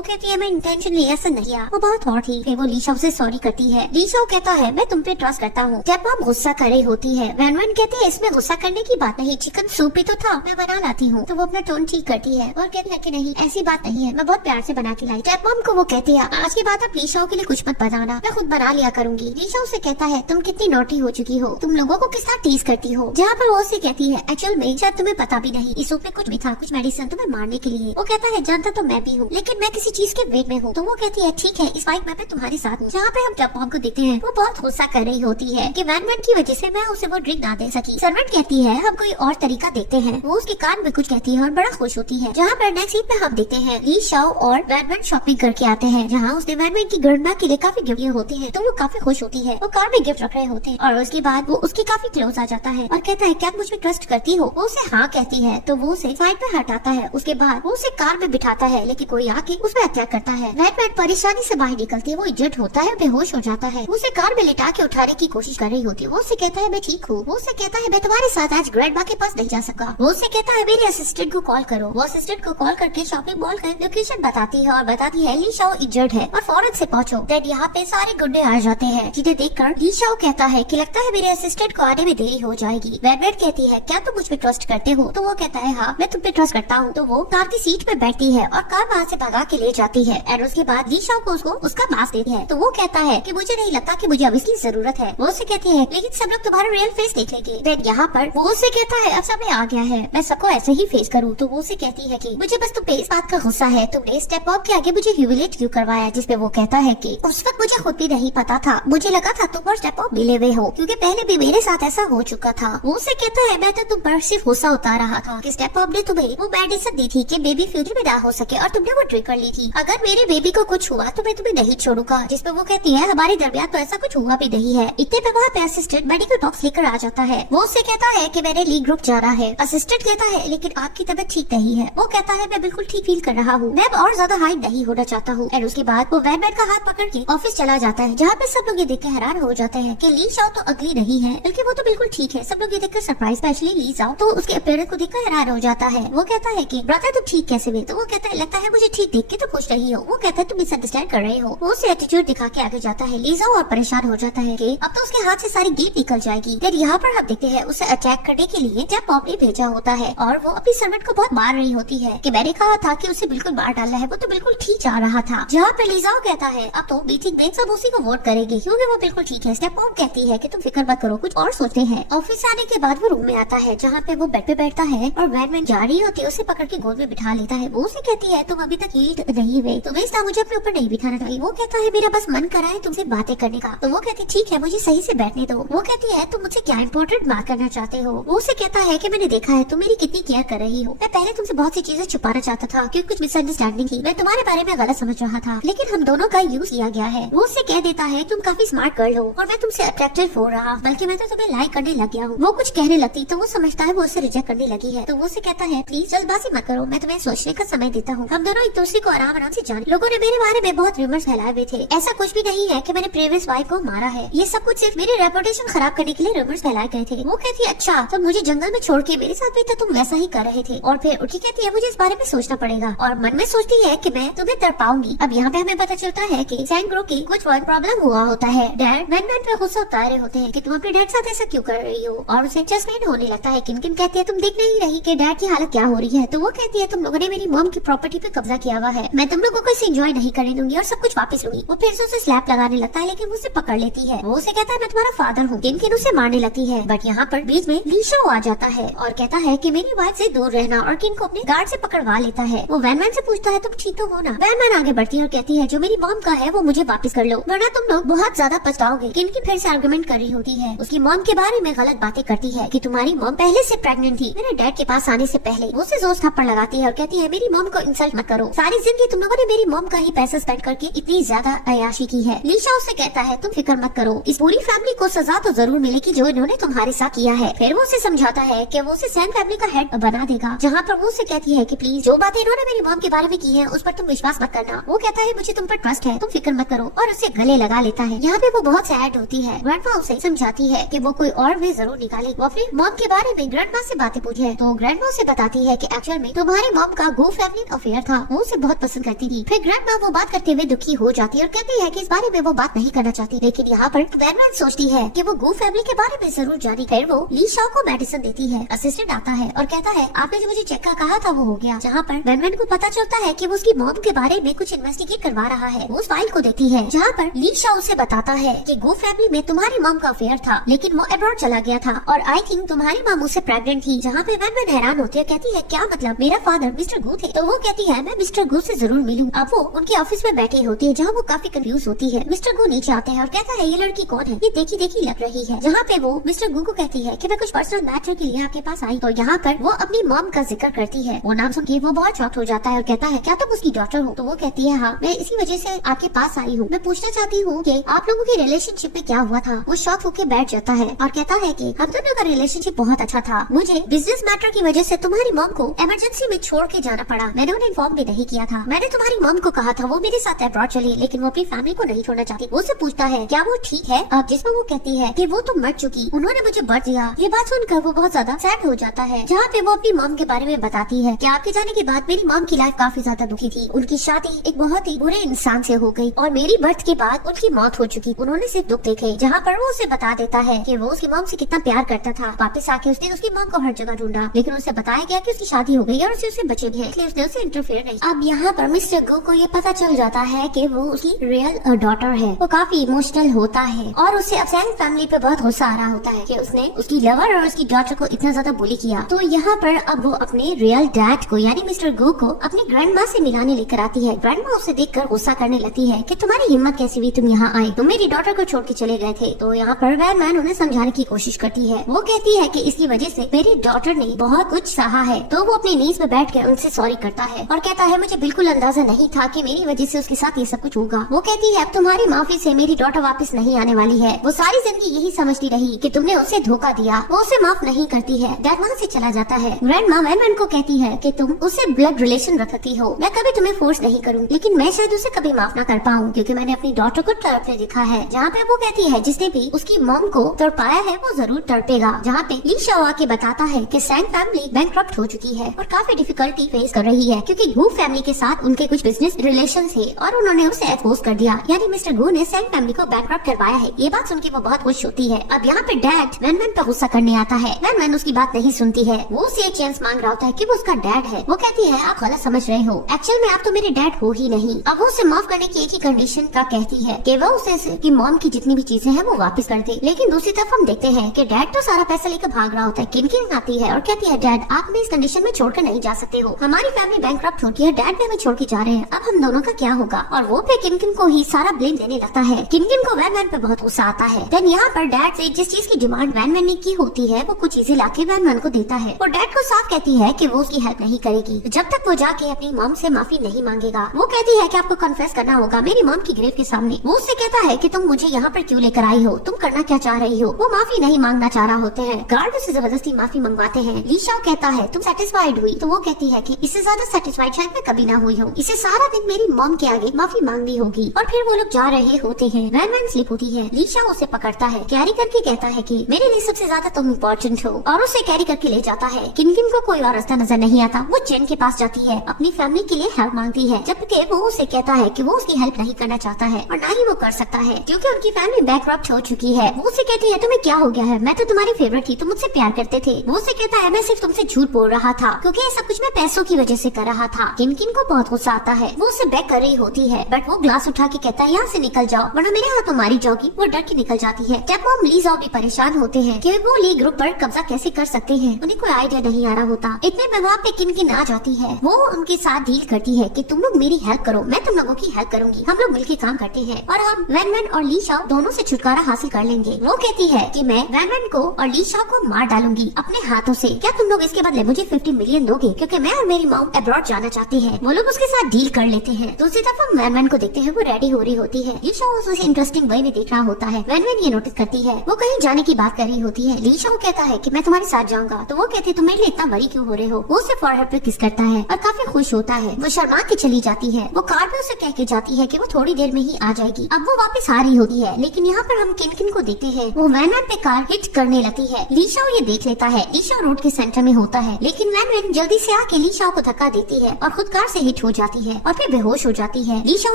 कहती है मैं इंटेंशनली ऐसा नहीं किया, वो बहुत हॉट थी। फिर वो ली शाओ से सॉरी करती है। ली शाओ कहता है मैं तुम पे ट्रस्ट करता हूँ। जब मॉम गुस्सा कर रही होती है, वैन वैन कहती है इसमें गुस्सा करने की बात नहीं, चिकन सूप भी तो था, मैं बना लाती हूँ। तो वो अपना टोन ठीक करती है और कहती है कि नहीं ऐसी बात नहीं है, मैं बहुत प्यार से बना के लाई। जब मॉम को वो कहती है आज के बाद आप ली शाओ के लिए कुछ मत बनाना, मैं खुद बना लिया करूंगी। ली शाओ से कहता है तुम कितनी नोटी हो चुकी हो, तुम लोगों को किस तरह टीज करती हो। जहाँ पर वो उसे कहती है एक्चुअल में शायद तुम्हें पता भी नहीं, इस सूप में कुछ भी था, कुछ मेडिसिन तुम्हें मारने के लिए। वो कहता है जानता तो मैं भी हूँ, लेकिन मैं किसी चीज के वेट में हूँ। तो वो कहती है ठीक है इस फाइट में मैं तुम्हारे साथ हूँ। जहाँ पे हम जब मॉम को देखते हैं वो बहुत गुस्सा कर रही होती है कि वैन वैन की वजह से मैं उसे वो ड्रिंक ना दे सकी। सर्वेंट कहती है हम कोई और तरीका देखते हैं। वो उसके कान में कुछ कहती है और बड़ा खुश होती है। जहाँ पर नेक्स्ट सीन में हम देखते हैं ली शाओ और वैन वैन शॉपिंग करके आते हैं, जहाँ उसने वैन वैन की ग्रैंडमा के लिए काफी गिफ्ट होते हैं, तो वो काफी खुश होती है। वो कार में गिफ्ट रख रहे होते हैं और उसके बाद वो उसके काफी क्लोज आ जाता है और कहता है क्या मुझ में ट्रस्ट करती हो। वो उसे हाँ कहती है, तो वो उसे साइड पे हटाता है। उसके बाद वो उसे कार में बिठाता है, लेकिन कोई आके उस पर अटैक करता है। वैन वैन परेशानी से बाहर निकलती है, वो इंजर्ड होता है, बेहोश हो जाता है। उसे कार में लिटा के उठाने की कोशिश कर रही होती है। वो उसे कहता है मैं ठीक हूँ। वो उसे कहता है मैं तुम्हारे साथ आज ग्रैंडमा के पास नहीं जा सका। वो उसे कहता है मेरे असिस्टेंट को कॉल करो। वो असिस्टेंट को कॉल करके शॉपिंग मॉल का लोकेशन बताती है और बताती है ली शाओ इंजर्ड है और फौरन से पहुंचो। देन यहाँ पे सारे गुंडे आ जाते हैं, जिन्हें देखकर ली शाओ कहता है कि लगता है मेरे असिस्टेंट को आने में देरी हो जाएगी। वैन वैन कहती है क्या तुम मुझ पे ट्रस्ट करते हो। तो वो कहता है हाँ मैं तुम पे ट्रस्ट करता हूँ। तो वो कार की सीट पे बैठती है और कार वहाँ से भगा के ले जाती है। और उसके बाद ली शाओ को उसको उसका मास्क देती है। तो वो कहता है कि मुझे नहीं लगता कि मुझे अब इसकी जरूरत है। वो उसे कहती है लेकिन सब लोग तुम्हारा रियल फेस देख लेंगे। देन यहाँ पर वो उसे कहता है अब समय आ गया है, मैं सबको ऐसे ही फेस करूँ। तो वो उसे कहती है कि मुझे बस तुम पे इस बात का गुस्सा है, तुमने स्टेप अप के आगे मुझे ह्यूमिलेट क्यों करवाया। जिसपे वो कहता है कि उस वक्त मुझे खुद भी नहीं पता था, मुझे लगा था तुम और स्टेप अप मिले हुए हो, क्योंकि पहले भी मेरे साथ ऐसा हो चुका था। वो उसे कहता है मैं तो तुम पर सिर्फ गुस्सा उतार रहा था कि स्टेप अप ने तुम्हें वो मेडिसिन दी थी कि बेबी फ्यूचर में ना हो सके और तुमने वो ड्रिंक कर ली थी। अगर मेरे बेबी को कुछ हुआ तो मैं तुम्हें नहीं छोड़ूंगा। जिसपे वो कहती है हमारे दरमियान तो ऐसा कुछ हुआ भी नहीं है। इतने पे वहाँ पे असिस्टेंट मेडिकल बॉक्स लेकर आ जाता है। वो उससे कहता है कि मैंने लीग ग्रुप जाना है। असिस्टेंट कहता है लेकिन आपकी तबीयत ठीक नहीं है। वो कहता है मैं बिल्कुल ठीक फील कर रहा हूँ, मैं और ज्यादा हाई नहीं होना चाहता हूँ। और उसके बाद वो वैन वैन का हाथ पकड़ के ऑफिस चला जाता है, जहाँ पे सब लोग ये देख के हैरान हो जाते हैं कि ली शाओ तो अगली नहीं है, बल्कि वो तो बिल्कुल ठीक है। सब लोग ये देखकर सरप्राइज, स्पेशली ली शाओ तो उसके अपीयरेंस को देखकर हैरान हो जाता है। वो कहता है कि ब्रदर तुम ठीक कैसे हुए। तो वो कहता है लगता है मुझे ठीक देख के तो खुश नहीं हो। वो कहता है तुम मिसअंडरस्टैंड कर रहे हो। वो उसे एटीट्यूड दिखा के आगे जाता है। ली शाओ और परेशान हो जाता है कि अब तो उसके हाथ से सारी गेम निकल जाएगी। फिर यहाँ पर हम देखते हैं उसे अटैक करने के लिए जब पॉप ने भेजा होता है और वो अपनी सर्वेंट को बहुत मार रही होती है कि मैंने कहा था कि उसे बिल्कुल मार डालना है, वो तो बिल्कुल ठीक जा रहा था। जहाँ पे ली शाओ कहता है अब तो मीटिंग में सब उसी को वोट करेंगे क्योंकि वो बिल्कुल ठीक है। स्टेप मॉम कहती है कि तुम फिक्र मत करो, कुछ और सोचते हैं। ऑफिस आने के बाद वो रूम में आता है, जहाँ पे वो बेड पे बैठता है और वैन वैन जा रही होती है, उसे पकड़ के गोद में बिठा लेता है। वो उसे कहती है तुम अभी तक हील्ड नहीं हुए, तुम्हें इस तरह मुझे अपने ऊपर नहीं बिठाना चाहिए। वो कहता है मेरा बस मन कर रहा है तुमसे बातें करने का। तो वो कहती ठीक है मुझे सही से बैठने दो। वो कहती है तुम मुझसे क्या इंपॉर्टेंट बात करना चाहते हो। वो उसे कहता है कि मैंने देखा है तुम मेरी कितनी केयर कर रही हो। मैं पहले तुमसे बहुत सी चीजें छुपाना चाहता था क्योंकि कुछ मिसअंडरस्टैंडिंग थी, मैं तुम्हारे बारे में गलत समझ रहा था, लेकिन हम दोनों का यूज किया गया है। वो उससे कह देता है तुम काफी स्मार्ट गर्ल हो और मैं तुमसे अट्रैक्टिव हो रहा, बल्कि मैं तो तुम्हें लाइक करने लग गया हूँ। वो कुछ कहने लगती तो वो समझता है वो उसे रिजेक्ट करने लगी है। तो वो उसे कहता है प्लीज जल्दबाजी मत करो, मैं तुम्हें सोचने का समय देता हूँ, हम दोनों एक दूसरे को आराम आराम से जाने। लोगों ने मेरे बारे में बहुत रूमर्स फैलाए हुए थे, ऐसा कुछ भी नहीं है कि मैंने प्रीवियस वाइफ को मारा है, ये सब कुछ सिर्फ मेरी रेपुटेशन खराब करने के लिए रूमर्स फैलाए गए थे। वो कहती है अच्छा तो मुझे जंगल में छोड़ के मेरे साथ भी तो तुम वैसा ही कर रहे थे। और फिर उठी कहती है मुझे इस बारे में सोचना पड़ेगा और मन में सोचती है कि मैं तुम्हें तड़पाऊंगी। अब यहाँ पे हमें पता चलता है कि सैंग्रो की कुछ प्रॉब्लम हुआ होता है। डैड वैन वैन पे गुस्सा उतारे होते हैं कि तुम अपने डैड साथ ऐसा क्यों कर रही हो, और उसे जस्मिन होने लगता है। किन कहती है तुम देख नहीं रही कि डैड की हालत क्या हो रही है। तो वो कहती है तुम लोगों ने मेरी मॉम की प्रॉपर्टी पे कब्जा किया हुआ है, मैं तुम लोगों को इसे एंजॉय नहीं करने दूंगी और सब कुछ वापस लूंगी। वो फिर से उसे स्लैप लगाने लगता है, लेकिन उसे पकड़ लेती है। वो उसे कहता है मैं तुम्हारा फादर हूँ। किन उसे मारने लगती है, बट यहाँ पर बीच में ली शाओ आ जाता है और कहता है कि मेरी वाइफ से दूर रहना, और किन को अपने गार्ड से पकड़वा लेता है। वो वैन वैन से पूछता है तुम ठीक तो हो ना। वैन वैन आगे बढ़ती है और कहती है जो मेरी मॉम का है वो मुझे वापस कर लो, वरना तुम लोग बहुत ज्यादा पछताओगे। किन फिर से आर्गुमेंट कर रही होती है, उसकी मॉम के बारे में गलत बातें करती है कि तुम्हारी मॉम पहले से प्रेग्नेंट थी मेरे डैड के पास आने से पहले। वो उसे जोर थप्पड़ लगाती है और कहती है मेरी मॉम को इंसल्ट मत करो, सारी जिंदगी तुम लोगों ने मेरी मॉम का ही पैसा स्पेंड करके इतनी ज्यादा अयाशी की है। ली शाओ उससे कहता है तुम फिक्र मत करो, इस पूरी फैमिली को सजा तो जरूर मिलेगी जो इन्होंने तुम्हारे साथ किया है। फिर वो उसे समझाता है कि वो उसे सैन फैमिली का हेड बना देगा, जहाँ पर वो उसे कहती है कि प्लीज जो बातें इन्होंने मेरी मॉम के बारे में की है उस पर तुम विश्वास मत करना। वो कहता है मुझे तुम पर ट्रस्ट है, तुम फिक्र मत करो, और उसे गले लगा लेता है। यहाँ पे वो बहुत सैड होती है। ग्रैंडमा उसे समझाती है कि वो कोई और वे जरूर निकाले। वो अपनी मॉम के बारे में ग्रैंडमा से बातें पूछे तो ग्रैंडमा उसे बताती है कि एक्चुअल में तुम्हारी मॉम का गो फैमिली अफेयर था, वो उसे बहुत पसंद करती थी। फिर ग्रैंडमा वो बात करते हुए दुखी हो जाती है और कहती है कि इस बारे में वो बात नहीं करना चाहती, लेकिन यहाँ पर वैनमैन सोचती है कि वो गो फैमिली के बारे में जरूर जाने। फिर वो ली शाओ को मेडिसिन देती है। असिस्टेंट आता है और कहता है आपने जो मुझे चेक का कहा था वो हो गया। जहाँ पर वैनमैन को पता चलता है कि वो उसकी मॉम के बारे में कुछ इन्वेस्टिगेट करवा रहा है। वो उस फाइल को देती है जहाँ पर ली शाओ उसे बताता है कि गो फैमिली में तुम्हारी मॉम का अफेयर था, लेकिन वो अब्रॉड चला गया था और आई थिंक तुम्हारी मॉम उससे प्रेग्नेंट थी। जहाँ पे वैनमैन हैरान होती है, कहती है क्या मतलब, मेरा फादर मिस्टर गू थे? तो वो कहती है मैं मिस्टर गू से जरूर मिलूं। अब वो उनके ऑफिस में बैठी होती है जहाँ वो काफी कंफ्यूज होती है। मिस्टर गू नीचे आते हैं और कहता है ये लड़की कौन है, ये देखी देखी लग रही है। जहाँ पे वो मिस्टर गू को कहती है कि मैं कुछ पर्सनल मैटर के लिए आपके पास आई। तो यहाँ पर वो अपनी मॉम का जिक्र करती है। वो नाम सुन के वो बहुत शॉक हो जाता है और कहता है क्या तुम उसकी डॉटर हो? तो वो कहती है हाँ, मैं इसी वजह से आपके पास आई हूँ। मैं पूछना चाहती हूँ कि आप लोगों की रिलेशनशिप में क्या हुआ था? वो शॉक होकर बैठ जाता है और कहता है कि हम दोनों का रिलेशनशिप बहुत अच्छा था। मुझे बिजनेस मैटर की वजह से तुम्हारी मॉम को इमरजेंसी में छोड़ के जाना पड़ा। मैंने उन्हें इन्फॉर्म भी नहीं किया था। मैंने तुम्हारी मॉम को कहा था वो मेरे साथ अब्रॉड चली, लेकिन वो अपनी फैमिली को नहीं छोड़ना चाहती। वो उससे पूछता है क्या वो ठीक है? अब जिसमें वो कहती है कि वो तो मर चुकी, उन्होंने मुझे बर्थ दिया। ये बात सुनकर वो बहुत ज्यादा सैड हो जाता है। जहाँ पे वो अपनी मॉम के बारे में बताती है कि आपके जाने के बाद मेरी मॉम की लाइफ काफी ज्यादा दुखी थी। उनकी शादी एक बहुत ही बुरे इंसान से हो गई और मेरी बर्थ के बाद उनकी मौत हो चुकी। उन्होंने सिर्फ दुख देखे। जहाँ पर वो उसे बता देता है कि वो उसकी मॉम से कितना प्यार करता था। वापस आके उसने उसकी मॉम को हर जगह ढूंढा, लेकिन उसे बताया गया कि उसकी शादी हो गई और उसे बच्चे भी है, इसलिए उसने उसे इंटरफेयर नहीं। अब यहाँ पर मिस्टर गो को ये पता चल जाता है कि वो उसकी रियल डॉटर है। वो काफी इमोशनल होता है और उसे अब सैंग फैमिली पे बहुत गुस्सा आ रहा होता है कि उसने उसकी लवर और उसकी डॉटर को इतना ज्यादा बुली किया। तो यहाँ पर अब वो अपने रियल डैड को यानी मिस्टर गो को अपनी ग्रैंडमा से मिलाने लेकर आती है। ग्रैंडमा उसे देखकर गुस्सा करने लगती है कि तुम्हारी हिम्मत कैसी हुई, तुम यहाँ आए, तुम मेरी डॉटर को छोड़ के चले गए थे। तो यहाँ पर वैनमैन उन्हें समझाने की कोशिश करती है। वो कहती है कि इसकी वजह से मेरी डॉटर ने बहुत कुछ सहा है। तो वो अपनी नीज पे बैठ कर उनसे सॉरी करता है और कहता है मुझे बिल्कुल अंदाजा नहीं था कि मेरी वजह से उसके साथ ये सब कुछ होगा। वो कहती है अब तुम्हारी माफी से मेरी डॉटर वापस नहीं आने वाली है। वो सारी जिंदगी यही समझती रही कि तुमने उसे धोखा दिया। वो उसे माफ नहीं करती है। डैड वहाँ से चला जाता है। ग्रैंडमा वैनमैन को कहती है कि तुम उससे ब्लड रिलेशन रख सकती हो, मैं कभी तुम्हें फोर्स नहीं करूँगी, लेकिन मैं शायद उसे कभी माफ ना कर पाऊँ क्योंकि मैंने अपनी डॉटर को तड़पते देखा है। जहाँ पे वो कहती है जिसने भी उसकी मॉम को तड़पाया है वो जरूर तड़पेगा। जहाँ पे ली शाओ आके बताता है कि सैंग फैमिली बैंकक्रप्ट हो चुकी है और काफी डिफिकल्टी फेस कर रही है क्योंकि गू फैमिली के साथ उनके कुछ बिजनेस रिलेशन थे और उन्होंने उसे एक्सपोज कर दिया, यानी मिस्टर गू ने सैंग फैमिली को बैंकक्रप्ट करवाया है। ये बात सुन के वो बहुत खुश होती है। अब यहाँ पे डैड वैनमैन पर गुस्सा करने आता है। वैनमैन उसकी बात नहीं सुनती है। वो उसे एक चांस मांग रहा होता है कि वो उसका डैड है। वो कहती है आप गलत समझ रहे हो, एक्चुअल में आप तो मेरे डैड हो ही नहीं। अब वो उसे माफ करने की एक ही कंडीशन का कहती है कि वो उसे की मॉम की जितनी भी चीजें हैं वो वापस कर दे। लेकिन दूसरी तरफ हम देखते हैं कि डैड तो सारा पैसा लेकर भाग रहा होता है। किनकिन आती है और कहती है डैड आप हमें इस कंडीशन में छोड़कर नहीं जा सकते हो, हमारी फैमिली बैंकक्रप्ट हो गई है, डैड भी हमें छोड़ के जा रहे हैं, अब हम दोनों का क्या होगा? और वो पे किनकिन को ही सारा ब्लेम देने लगता है। किनकिन को वैनमैन पे बहुत गुस्सा आता है। देन यहाँ पर डैड से जिस चीज की डिमांड वैनमैन ने की होती है वो कुछ चीजें लाके वैनमैन को देता है। और डैड को साफ कहती है कि वो उसकी हेल्प नहीं करेगी जब तक वो जाके अपनी मॉम से माफी नहीं मांगेगा। वो कहती है कि आपको कन्फेस करना होगा मेरी मॉम की ग्रेव के सामने। वो उससे कहता है कि तुम मुझे यहाँ पर क्यों लेकर आई हो, तुम करना क्या चाह रही हो? वो माफी नहीं मांगना चाह रहा होते हैं। गार्ड उसे जबरदस्ती माफी मंगवाते हैं। ली शाओ कहता है तुम सेटिस्फाइड हुई? तो वो कहती है कि इससे ज्यादा सेटिस्फाइड शायद मैं कभी ना हुई हूँ, इसे सारा दिन मेरी मॉम के आगे माफी मांगनी होगी। और फिर वो लोग जा रहे होते हैं। वैनमैन स्लिप होती है। ली शाओ उसे पकड़ता है, कैरी करके कहता है कि मेरे लिए सबसे ज्यादा तुम इम्पोर्टेंट हो और उसे कैरी करके ले जाता है। किनकिन को कोई और रास्ता नजर नहीं आता। वो चेन के पास जाती है, अपनी फैमिली के लिए हेल्प मांगती है, जबकि वो उसे कहता है कि वो उसकी हेल्प नहीं करना चाहता है और ना ही वो कर सकता है क्योंकि उनकी फैमिली बैंकक्रप्ट हो चुकी है। वो उसे कहती है तुम्हें क्या हो गया है, मैं तो तुम्हारी फेवरेट थी, तुम मुझसे प्यार करते थे। वो उसे कहता है मैं सिर्फ तुमसे झूठ बोल रहा था क्योंकि ये सब कुछ मैं पैसों की वजह से कर रहा था। किनकिन को बहुत गुस्सा आता है। वो उसे बैक कर रही होती है बट वो ग्लास उठा के कहता है यहाँ से निकल जाओ वरना मेरे हाथों मारी जाओगी। वो डर के निकल जाती है। जब मॉम ली जाओ भी परेशान होते हैं कि वो ली ग्रुप पर कब्जा कैसे कर सकते हैं, उन्हें कोई आइडिया नहीं आ रहा होता। इतने में वहाँ पे किनकिन आ जाती है। वो उनके साथ डील करती है कि तुम लोग मेरी हेल्प करो, मैं तुम लोगों की हेल्प करूंगी, हम लोग मिलकर काम करते हैं और हम वैनमैन और ली शाओ दोनों से छुटकारा हासिल कर लेंगे। वो कहती है कि मैं वैनमैन को और ली शाओ को मार डालूंगी अपने हाथों से, क्या तुम लोग इसके बदले मुझे 50 मिलियन दोगे क्योंकि मैं और मेरी मॉम अब्रॉड जाना चाहती है। वो लोग उसके साथ डील कर लेते हैं। दूसरी तरफ हम वैनमैन को देखते हैं, वो रेडी हो रही होती है। ली शाओ उसे इंटरेस्टिंग वे में देख रहा होता है। वैनमैन ये नोटिस करती है। वो कहीं जाने की बात कर रही होती है। ली शाओ कहता है कि मैं तुम्हारे साथ जाऊंगा। तो वो कहती है तुम मेरे लिए इतना वरी क्यों हो रहे हो? वो उसे फॉरहेड पे किस करता है और काफी खुश होता है। वो शर्मा के चली जाती है। वो कार पे उसे कह के जाती है कि वो थोड़ी देर में ही आ जाएगी। अब वो वापस आ रही होती है, लेकिन यहाँ पर हम किन को देखते हैं वो वैन वैन पे कार हिट करने लगती है। ली शाओ ये देख लेता है। ली शाओ रोड के सेंटर में होता है, लेकिन वैन वैन जल्दी से आके ली शाओ को धक्का देती है और खुद कार से हिट हो जाती है और फिर बेहोश हो जाती है। ली शाओ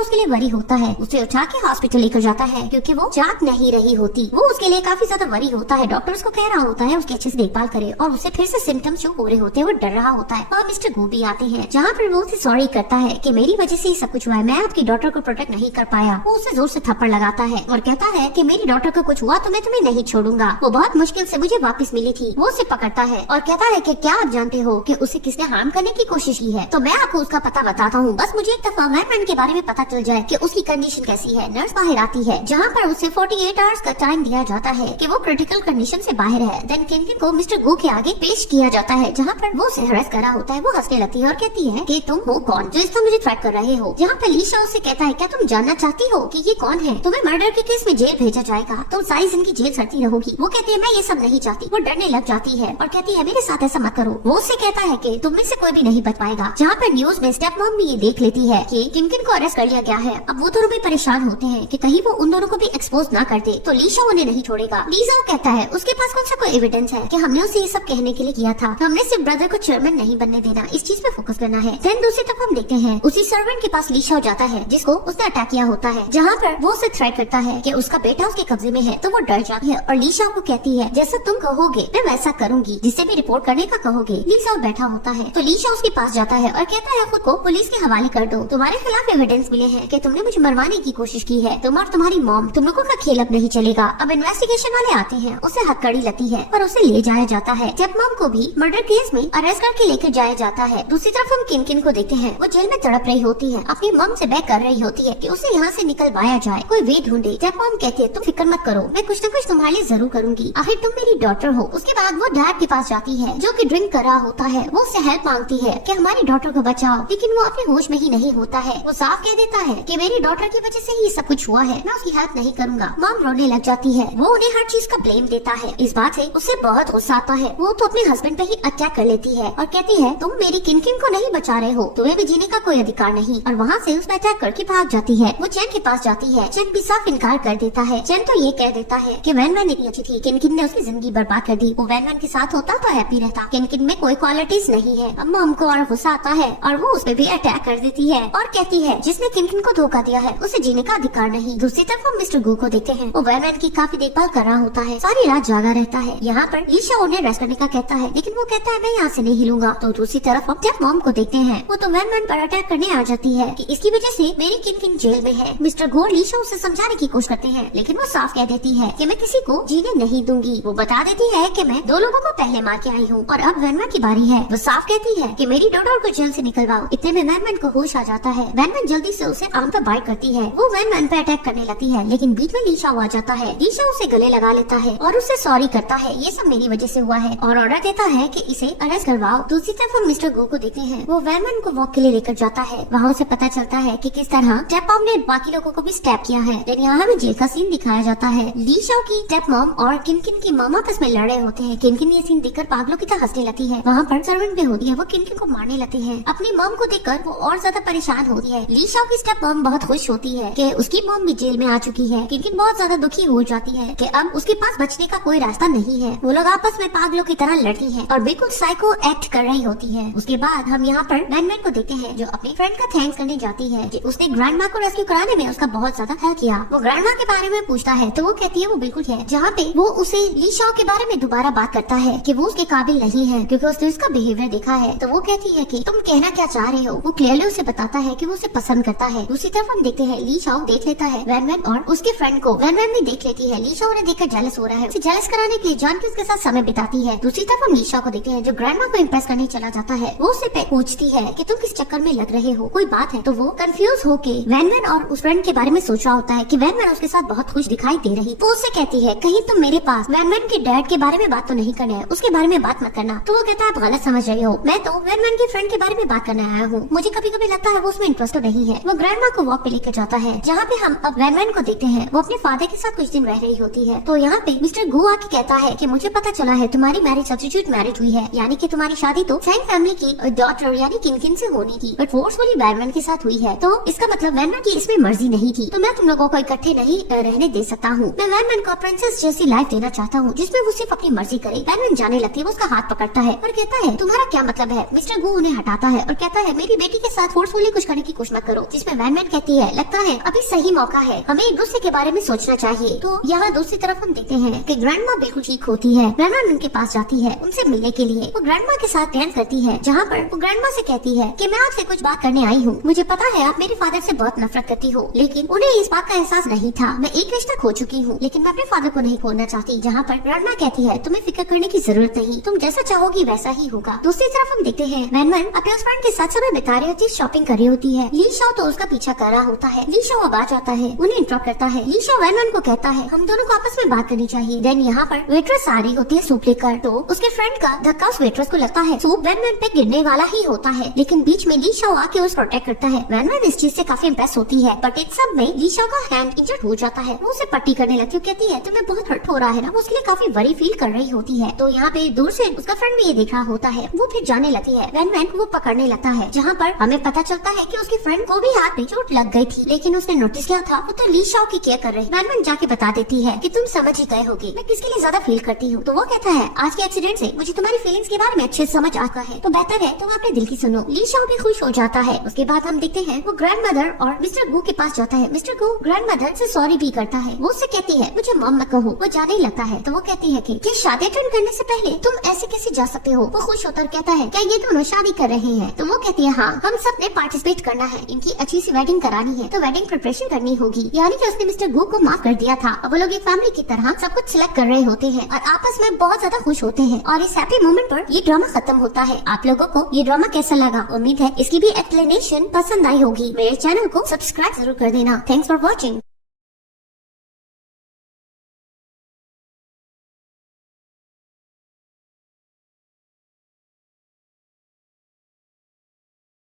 उसके लिए वरी होता है, उसे उठा के हॉस्पिटल लेकर जाता है क्योंकि वो जाग नहीं रही होती। वो उसके लिए काफी ज्यादा वरी होता है। डॉक्टर उसको कह रहा होता है उसकी अच्छे से देखभाल करे और उसे फिर से सिम्टम्स जो हो रहे होते हैं वो डर रहा होता है। और मिस्टर गू भी आते हैं, जहाँ पर वो उसे सॉरी करता है कि मेरी वजह से ये सब कुछ हुआ है, मैं आपकी डॉटर को प्रोटेक्ट नहीं कर पाया। वो उसे जोर से थप्पड़ लगाता है और कहता है कि मेरी डॉटर को कुछ हुआ तो मैं तुम्हें नहीं छोड़ूंगा, वो बहुत मुश्किल से मुझे वापस मिली थी। वो उसे पकड़ता है और कहता है कि क्या आप जानते हो कि उसे किसने हार्म करने की कोशिश की है? तो मैं आपको उसका पता बताता हूँ, बस मुझे एक दफा वैन वैन के बारे में पता चल जाए कि उसकी कंडीशन कैसी है। नर्स बाहर आती है, जहाँ पर उसे 48 आवर्स का टाइम दिया जाता है कि वो क्रिटिकल कंडीशन से बाहर है। देन किन को मिस्टर गू के आगे पेश किया जाता है, जहाँ पर वो उसे हरास कर रहा होता है। वो हंसने लगती है और कहती है कि तुम हो कौन जो इस तरह मुझे थ्रेट कर रहे हो? जहाँ पर ली शाओ से कहता है क्या तुम जानना चाहती हो कि ये कौन है? तुम्हें मर्डर के केस में जेल भेजा जाएगा, तुम सारी जिंदगी जेल सड़ती रहोगी। वो कहती है मैं ये सब नहीं चाहती। वो डरने लग जाती है और कहती है मेरे साथ ऐसा मत करो। वो उससे कहता है कि तुम में से कोई भी नहीं बच पाएगा। जहाँ पर न्यूज में स्टेप मॉम भी ये देख लेती है कि किन को अरेस्ट कर लिया गया है। अब वो दोनों भी परेशान होते हैं कि कहीं वो उन दोनों को भी एक्सपोज ना कर दे, तो ली शाओ उन्हें नहीं छोड़ेगा। ली शाओ कहता है उसके पास कौन सा कोई एविडेंस है कि हमने उसे ये सब कहने के लिए किया था। हमने सिर्फ ब्रदर को चेयरमैन नहीं बनने देना, इस चीज पे फोकस करना है। देन दूसरी तरफ हम देखते हैं उसी सर्वेंट के पास ली शाओ जाता है जिसको उसने अटैक किया होता है, जहाँ पर वो उसे थ्रेट करता है कि उसका बेटा उसके कब्जे में है। तो वो डर जाती है और ली शाओ को कहती है जैसा तुम कहोगे मैं वैसा करूंगी, जिससे भी रिपोर्ट करने का कहोगे। ली शाओ बैठा होता है तो ली शाओ उसके पास जाता है और कहता है खुद को पुलिस के हवाले कर दो, तुम्हारे खिलाफ एविडेंस मिले हैं कि तुमने मुझे मरवाने की कोशिश की है। तुम और तुम्हारी मॉम, तुम लोगों का खेल अब नहीं चलेगा। अब इन्वेस्टिगेशन वाले आते हैं, उसे हथकड़ी लगती है और उसे ले जाया जाता है। जब मॉम को भी मर्डर केस में अरेस्ट करके लेकर जाया जाता है। दूसरी तरफ हम किन को देखते हैं, वो जेल में तड़प रही होती है, अपनी मॉम से बेग कर रही होती है कि उसे यहाँ से निकलवाया जाए, कोई वे ढूंढे। जब मॉम कहती है तुम फिक्र मत करो, मैं कुछ न कुछ तुम्हारे लिए जरूर करूंगी, आखिर तुम मेरी डॉटर हो। उसके बाद वो डैड के पास जाती है जो कि ड्रिंक कर रहा होता है। वो उससे हेल्प मांगती है कि हमारी डॉटर को बचाओ, लेकिन वो अपने होश में ही नहीं होता है। वो साफ कह देता है कि मेरी डॉटर की वजह से ही सब कुछ हुआ है, मैं उसकी हेल्प नहीं करूंगा। मॉम रोने लग जाती है। वो उन्हें हर चीज का ब्लेम देता है। इस बात से उसे बहुत गुस्सा आता है। वो तो अपने हस्बैंड पे ही अटैक कर लेती है और कहती है तुम मेरी किन को नहीं बचा रहे हो, तुम्हें भी जीने का कोई अधिकार नहीं। और वहाँ से उस पर अटैक करके भाग जाती है। वो चैन के पास जाती है, चैन भी साफ इनकार कर देता है। चैन तो ये कह देता है कि वैन वैन इतनी अच्छी थी, किन ने उसकी जिंदगी बर्बाद कर दी। वो वैन वैन के साथ होता तो हैप्पी रहता, किन में कोई क्वालिटीज नहीं है। अब मॉम को और गुस्सा आता है और वो उस पे भी अटैक कर देती है और कहती है जिसने किन को धोखा दिया है उसे जीने का अधिकार नहीं। दूसरी तरफ हम मिस्टर गू को देखते हैं, वो वैन वैन की काफी देखभाल कर रहा होता है, सारी रात जागा रहता है। यहाँ पर ली शाओ उन्हें रेस्ट करने का कहता है, लेकिन वो कहता है मैं यहाँ से नहीं हिलूंगा। तो दूसरी तरफ हम जब मॉम को देखते हैं, वो तो वैन वैन पर अटैक करने आ जाती है कि इसकी वजह से मेरी किन जेल में है। मिस्टर गो ली शाओ उसे समझाने की कोशिश करते हैं, लेकिन वो साफ कह देती है कि मैं किसी को जीने नहीं दूंगी। वो बता देती है कि मैं 2 लोगों को पहले मार के आई हूँ और अब वैन वैन की बारी है। वो साफ कहती है कि मेरी डॉटर को जेल से निकलवाओ। इतने में वैन वैन को होश आ जाता है। वैन वैन जल्दी से उसे आर्म पर बाइट करती है। वो वैन वैन पे अटैक करने लगती है, लेकिन बीच में ली शाओ आ जाता है। ली शाओ उसे गले लगा लेता है और उससे सॉरी करता है, ये सब मेरी वजह से हुआ है, और ऑर्डर देता है कि इसे अरेस्ट करवाओ। दूसरी तरफ हम मिस्टर गो को देखते हैं, वो वैन वैन को वॉक के लिए लेकर जाता है। वहाँ उसे पता चलता है कि किस तरह स्टेप मॉम ने बाकी लोगों को भी स्टैप किया है। लेकिन यहाँ हमें जेल का सीन दिखाया जाता है। ली शाओ की स्टेप मॉम और किन की मॉम आपस में लड़ रहे होते हैं। किन ये सीन देखकर पागलों की तरह हंसने लगती है। वहाँ पर सर्वेंट भी होती है, वो किन को मारने लगते हैं। अपनी मॉम को देखकर वो और ज्यादा परेशान होती है। ली शाओ की स्टेप मॉम बहुत खुश होती है कि उसकी मॉम भी जेल में आ चुकी है। किन बहुत ज्यादा दुखी हो जाती है कि अब उसके पास बचने का कोई रास्ता नहीं है। वो लोग आपस में पागलों की तरह लड़ती है और बिल्कुल साइको एक्ट कर रही होती है। उसके बाद हम यहाँ पर वैन वैन को देखते हैं जो अपनी फ्रेंड का थैंक्स करने जाती है कि उसने ग्रैंड माँ को रेस्क्यू कराने में उसका बहुत ज्यादा हेल्प किया। वो ग्रैंड माँ के बारे में पूछता है तो वो कहती है वो बिल्कुल है, जहाँ पे वो उसे ली शाओ के बारे में दोबारा बात करता है कि वो उसके काबिल नहीं है क्योंकि उसने उसका बिहेवियर देखा है। तो वो कहती है कि तुम कहना क्या चाह रहे हो। वो क्लियरली उसे बताता है कि वो उसे पसंद करता है। दूसरी तरफ हम देखते हैं ली शाओ देख लेता है वैन वैन और उसके फ्रेंड को। वैन वैन भी देख लेती है। ली शाओ उन्हें देखकर जेलस हो रहा है, उसे जेलस कराने के लिए जान के उसके साथ समय बिताती है। दूसरी तरफ हम ली शाओ को देखते हैं जो ग्रैंड माँ को इम्प्रेस करने चला जाता है। वो उससे पूछती है कि तुम किस चक्कर में लग रहे हो, कोई बात है। तो वो कंफ्यूज होके वैन वैन और उस फ्रेंड के बारे में सोच रहा होता है कि वैन वैन उसके साथ बहुत खुश दिखाई दे रही। तो उससे कहती है कहीं तुम मेरे पास वैन वैन के डैड के बारे में बात तो नहीं करना है, उसके बारे में बात मत करना। तो वो कहता है आप गलत समझ रहे हो, मैं तो वैन वैन के फ्रेंड के बारे में बात करने आया हूँ, मुझे कभी कभी लगता है वो उसमें इंटरेस्ट नहीं है। वो ग्रैंड माँ को वॉक पे लेकर जाता है जहाँ पे हम अब वैन वैन को देखते हैं। वो अपने फादर के साथ कुछ दिन रह रही होती है। तो यहाँ पे मिस्टर गू आके कहता है कि मुझे पता चला है तुम्हारी मैरिज सब्स्टिट्यूट मैरिज हुई है, यानी कि तुम्हारी शादी तो फैंग फैमिली की डॉटर यानी किन से होनी थी, बट फोर्सफुली वैन वैन के साथ हुई है। तो इसका मतलब वैन वैन की इसमें मर्जी नहीं थी। तो मैं तुम लोगों को इकट्ठे नहीं रहने दे सकता हूँ। मैं वैनमैन को प्रिंसेस जैसी लाइफ देना चाहता हूँ जिसमें वो सिर्फ अपनी मर्जी करे। वैनमैन जाने लगती है, वो उसका हाथ पकड़ता है और कहता है तुम्हारा क्या मतलब है। मिस्टर गू उन्हें हटाता है और कहता है मेरी बेटी के साथ फोर्सफुली कुछ करने की कोशिश मत करो। जिसमें वैनमैन कहती है लगता है अभी सही मौका है, हमें एक दूसरे के बारे में सोचना चाहिए। तो यहाँ दूसरी तरफ हम देखते हैं कि ग्रैंडमा बिल्कुल ठीक होती है। वैनमैन उनके पास जाती है उनसे मिलने के लिए। वो ग्रैंडमा के साथ प्लान करती है जहाँ पर वो ग्रैंडमा से कहती है कि मैं आपसे कुछ बात करने आई हूँ। मुझे पता है आप मेरे फादर से बहुत नफरत करती हो, लेकिन उन्हें इस बात का एहसास नहीं था। मैं एक रिश्ता खो चुकी हूँ लेकिन मैं अपने फादर को नहीं खोना चाहती। जहाँ पर ग्रैंडमा कहती है तुम्हें फिक्र करने की जरूरत नहीं, तुम जैसा चाहोगी वैसा ही होगा। दूसरी तरफ हम देखते हैं वैनमैन अपने उस फ्रेंड के साथ समय बिता रही होती है, शॉपिंग कर रही होती है। ली शाओ तो उसका पीछा कर रहा होता है। ली शाओ अब आ जाता है, उन्हें इंटरप्ट करता है। ली शाओ वैनमैन को कहता है हम दोनों को आपस में बात करनी चाहिए। देन यहाँ पर वेट्रेस आ रही होती है सूप लेकर, तो उसके फ्रेंड का धक्का उस वेट्रेस को लगता है। सूप वैनमैन पे गिरने वाला ही होता है लेकिन बीच में ली शाओ आके उसे प्रोटेक्ट करता है। वैनमैन इस चीज से काफी इम्प्रेस होती है, बट इस सब में ली शाओ का हैंड इंजर्ड हो जाता है। वो उसे पट्टी करने लगती है, कहती है तुम्हें बहुत हर्ट हो रहा है ना। वो उसके लिए काफी वरी फील कर रही होती है। तो यहाँ पे दूर से उसका फ्रेंड भी ये देख रहा होता है। वो फिर जाने लगती है, वैनमैन को वो पकड़ने लगता है। जहाँ पर हमें पता चलता है कि उसके फ्रेंड को भी हाथ में चोट लग गई थी, लेकिन उसने नोटिस किया था वो तो ली शाओ की केयर कर रही। वैनमैन जाके बता देती है कि तुम समझ ही गए होगे मैं किसके लिए ज्यादा फील करती हूँ। तो वो कहता है आज के एक्सीडेंट से मुझे तुम्हारी फीलिंग्स के बारे में अच्छे समझ आता है, तो बेहतर है तुम अपने दिल की सुनो। ली शाओ भी खुश हो जाता है। उसके बाद हम देखते हैं वो ग्रैंड मदर और मिस्टर गू के पास जाता है। मिस्टर गू ग्रैंड मदर से सॉरी भी करता है। वो उससे कहती है मुझे मॉम मत कहो। वो जाने लगता है तो वो कहती है कि शादी अटेंड करने से पहले तुम ऐसे कैसे जा सकते हो। वो खुश होकर कहता है क्या ये दोनों शादी कर रहे हैं। तो वो कहती है हाँ हम सब ने पार्टिसिपेट करना है, इनकी अच्छी सी वेडिंग करानी है, तो वेडिंग प्रिपरेशन करनी होगी। यानी कि उसने मिस्टर गू को माफ कर दिया था। अब वो लोग एक फैमिली की तरह सब कुछ सिलेक्ट कर रहे होते हैं और आपस में बहुत ज्यादा खुश होते हैं। और इस हैप्पी मोमेंट पर ये ड्रामा खत्म होता है। आप लोगों को ये ड्रामा कैसा लगा, उम्मीद है इसकी भी एक्सप्लेनेशन पसंद आई होगी। मेरे चैनल को सब्सक्राइब जरूर कर देना। Thanks for watching.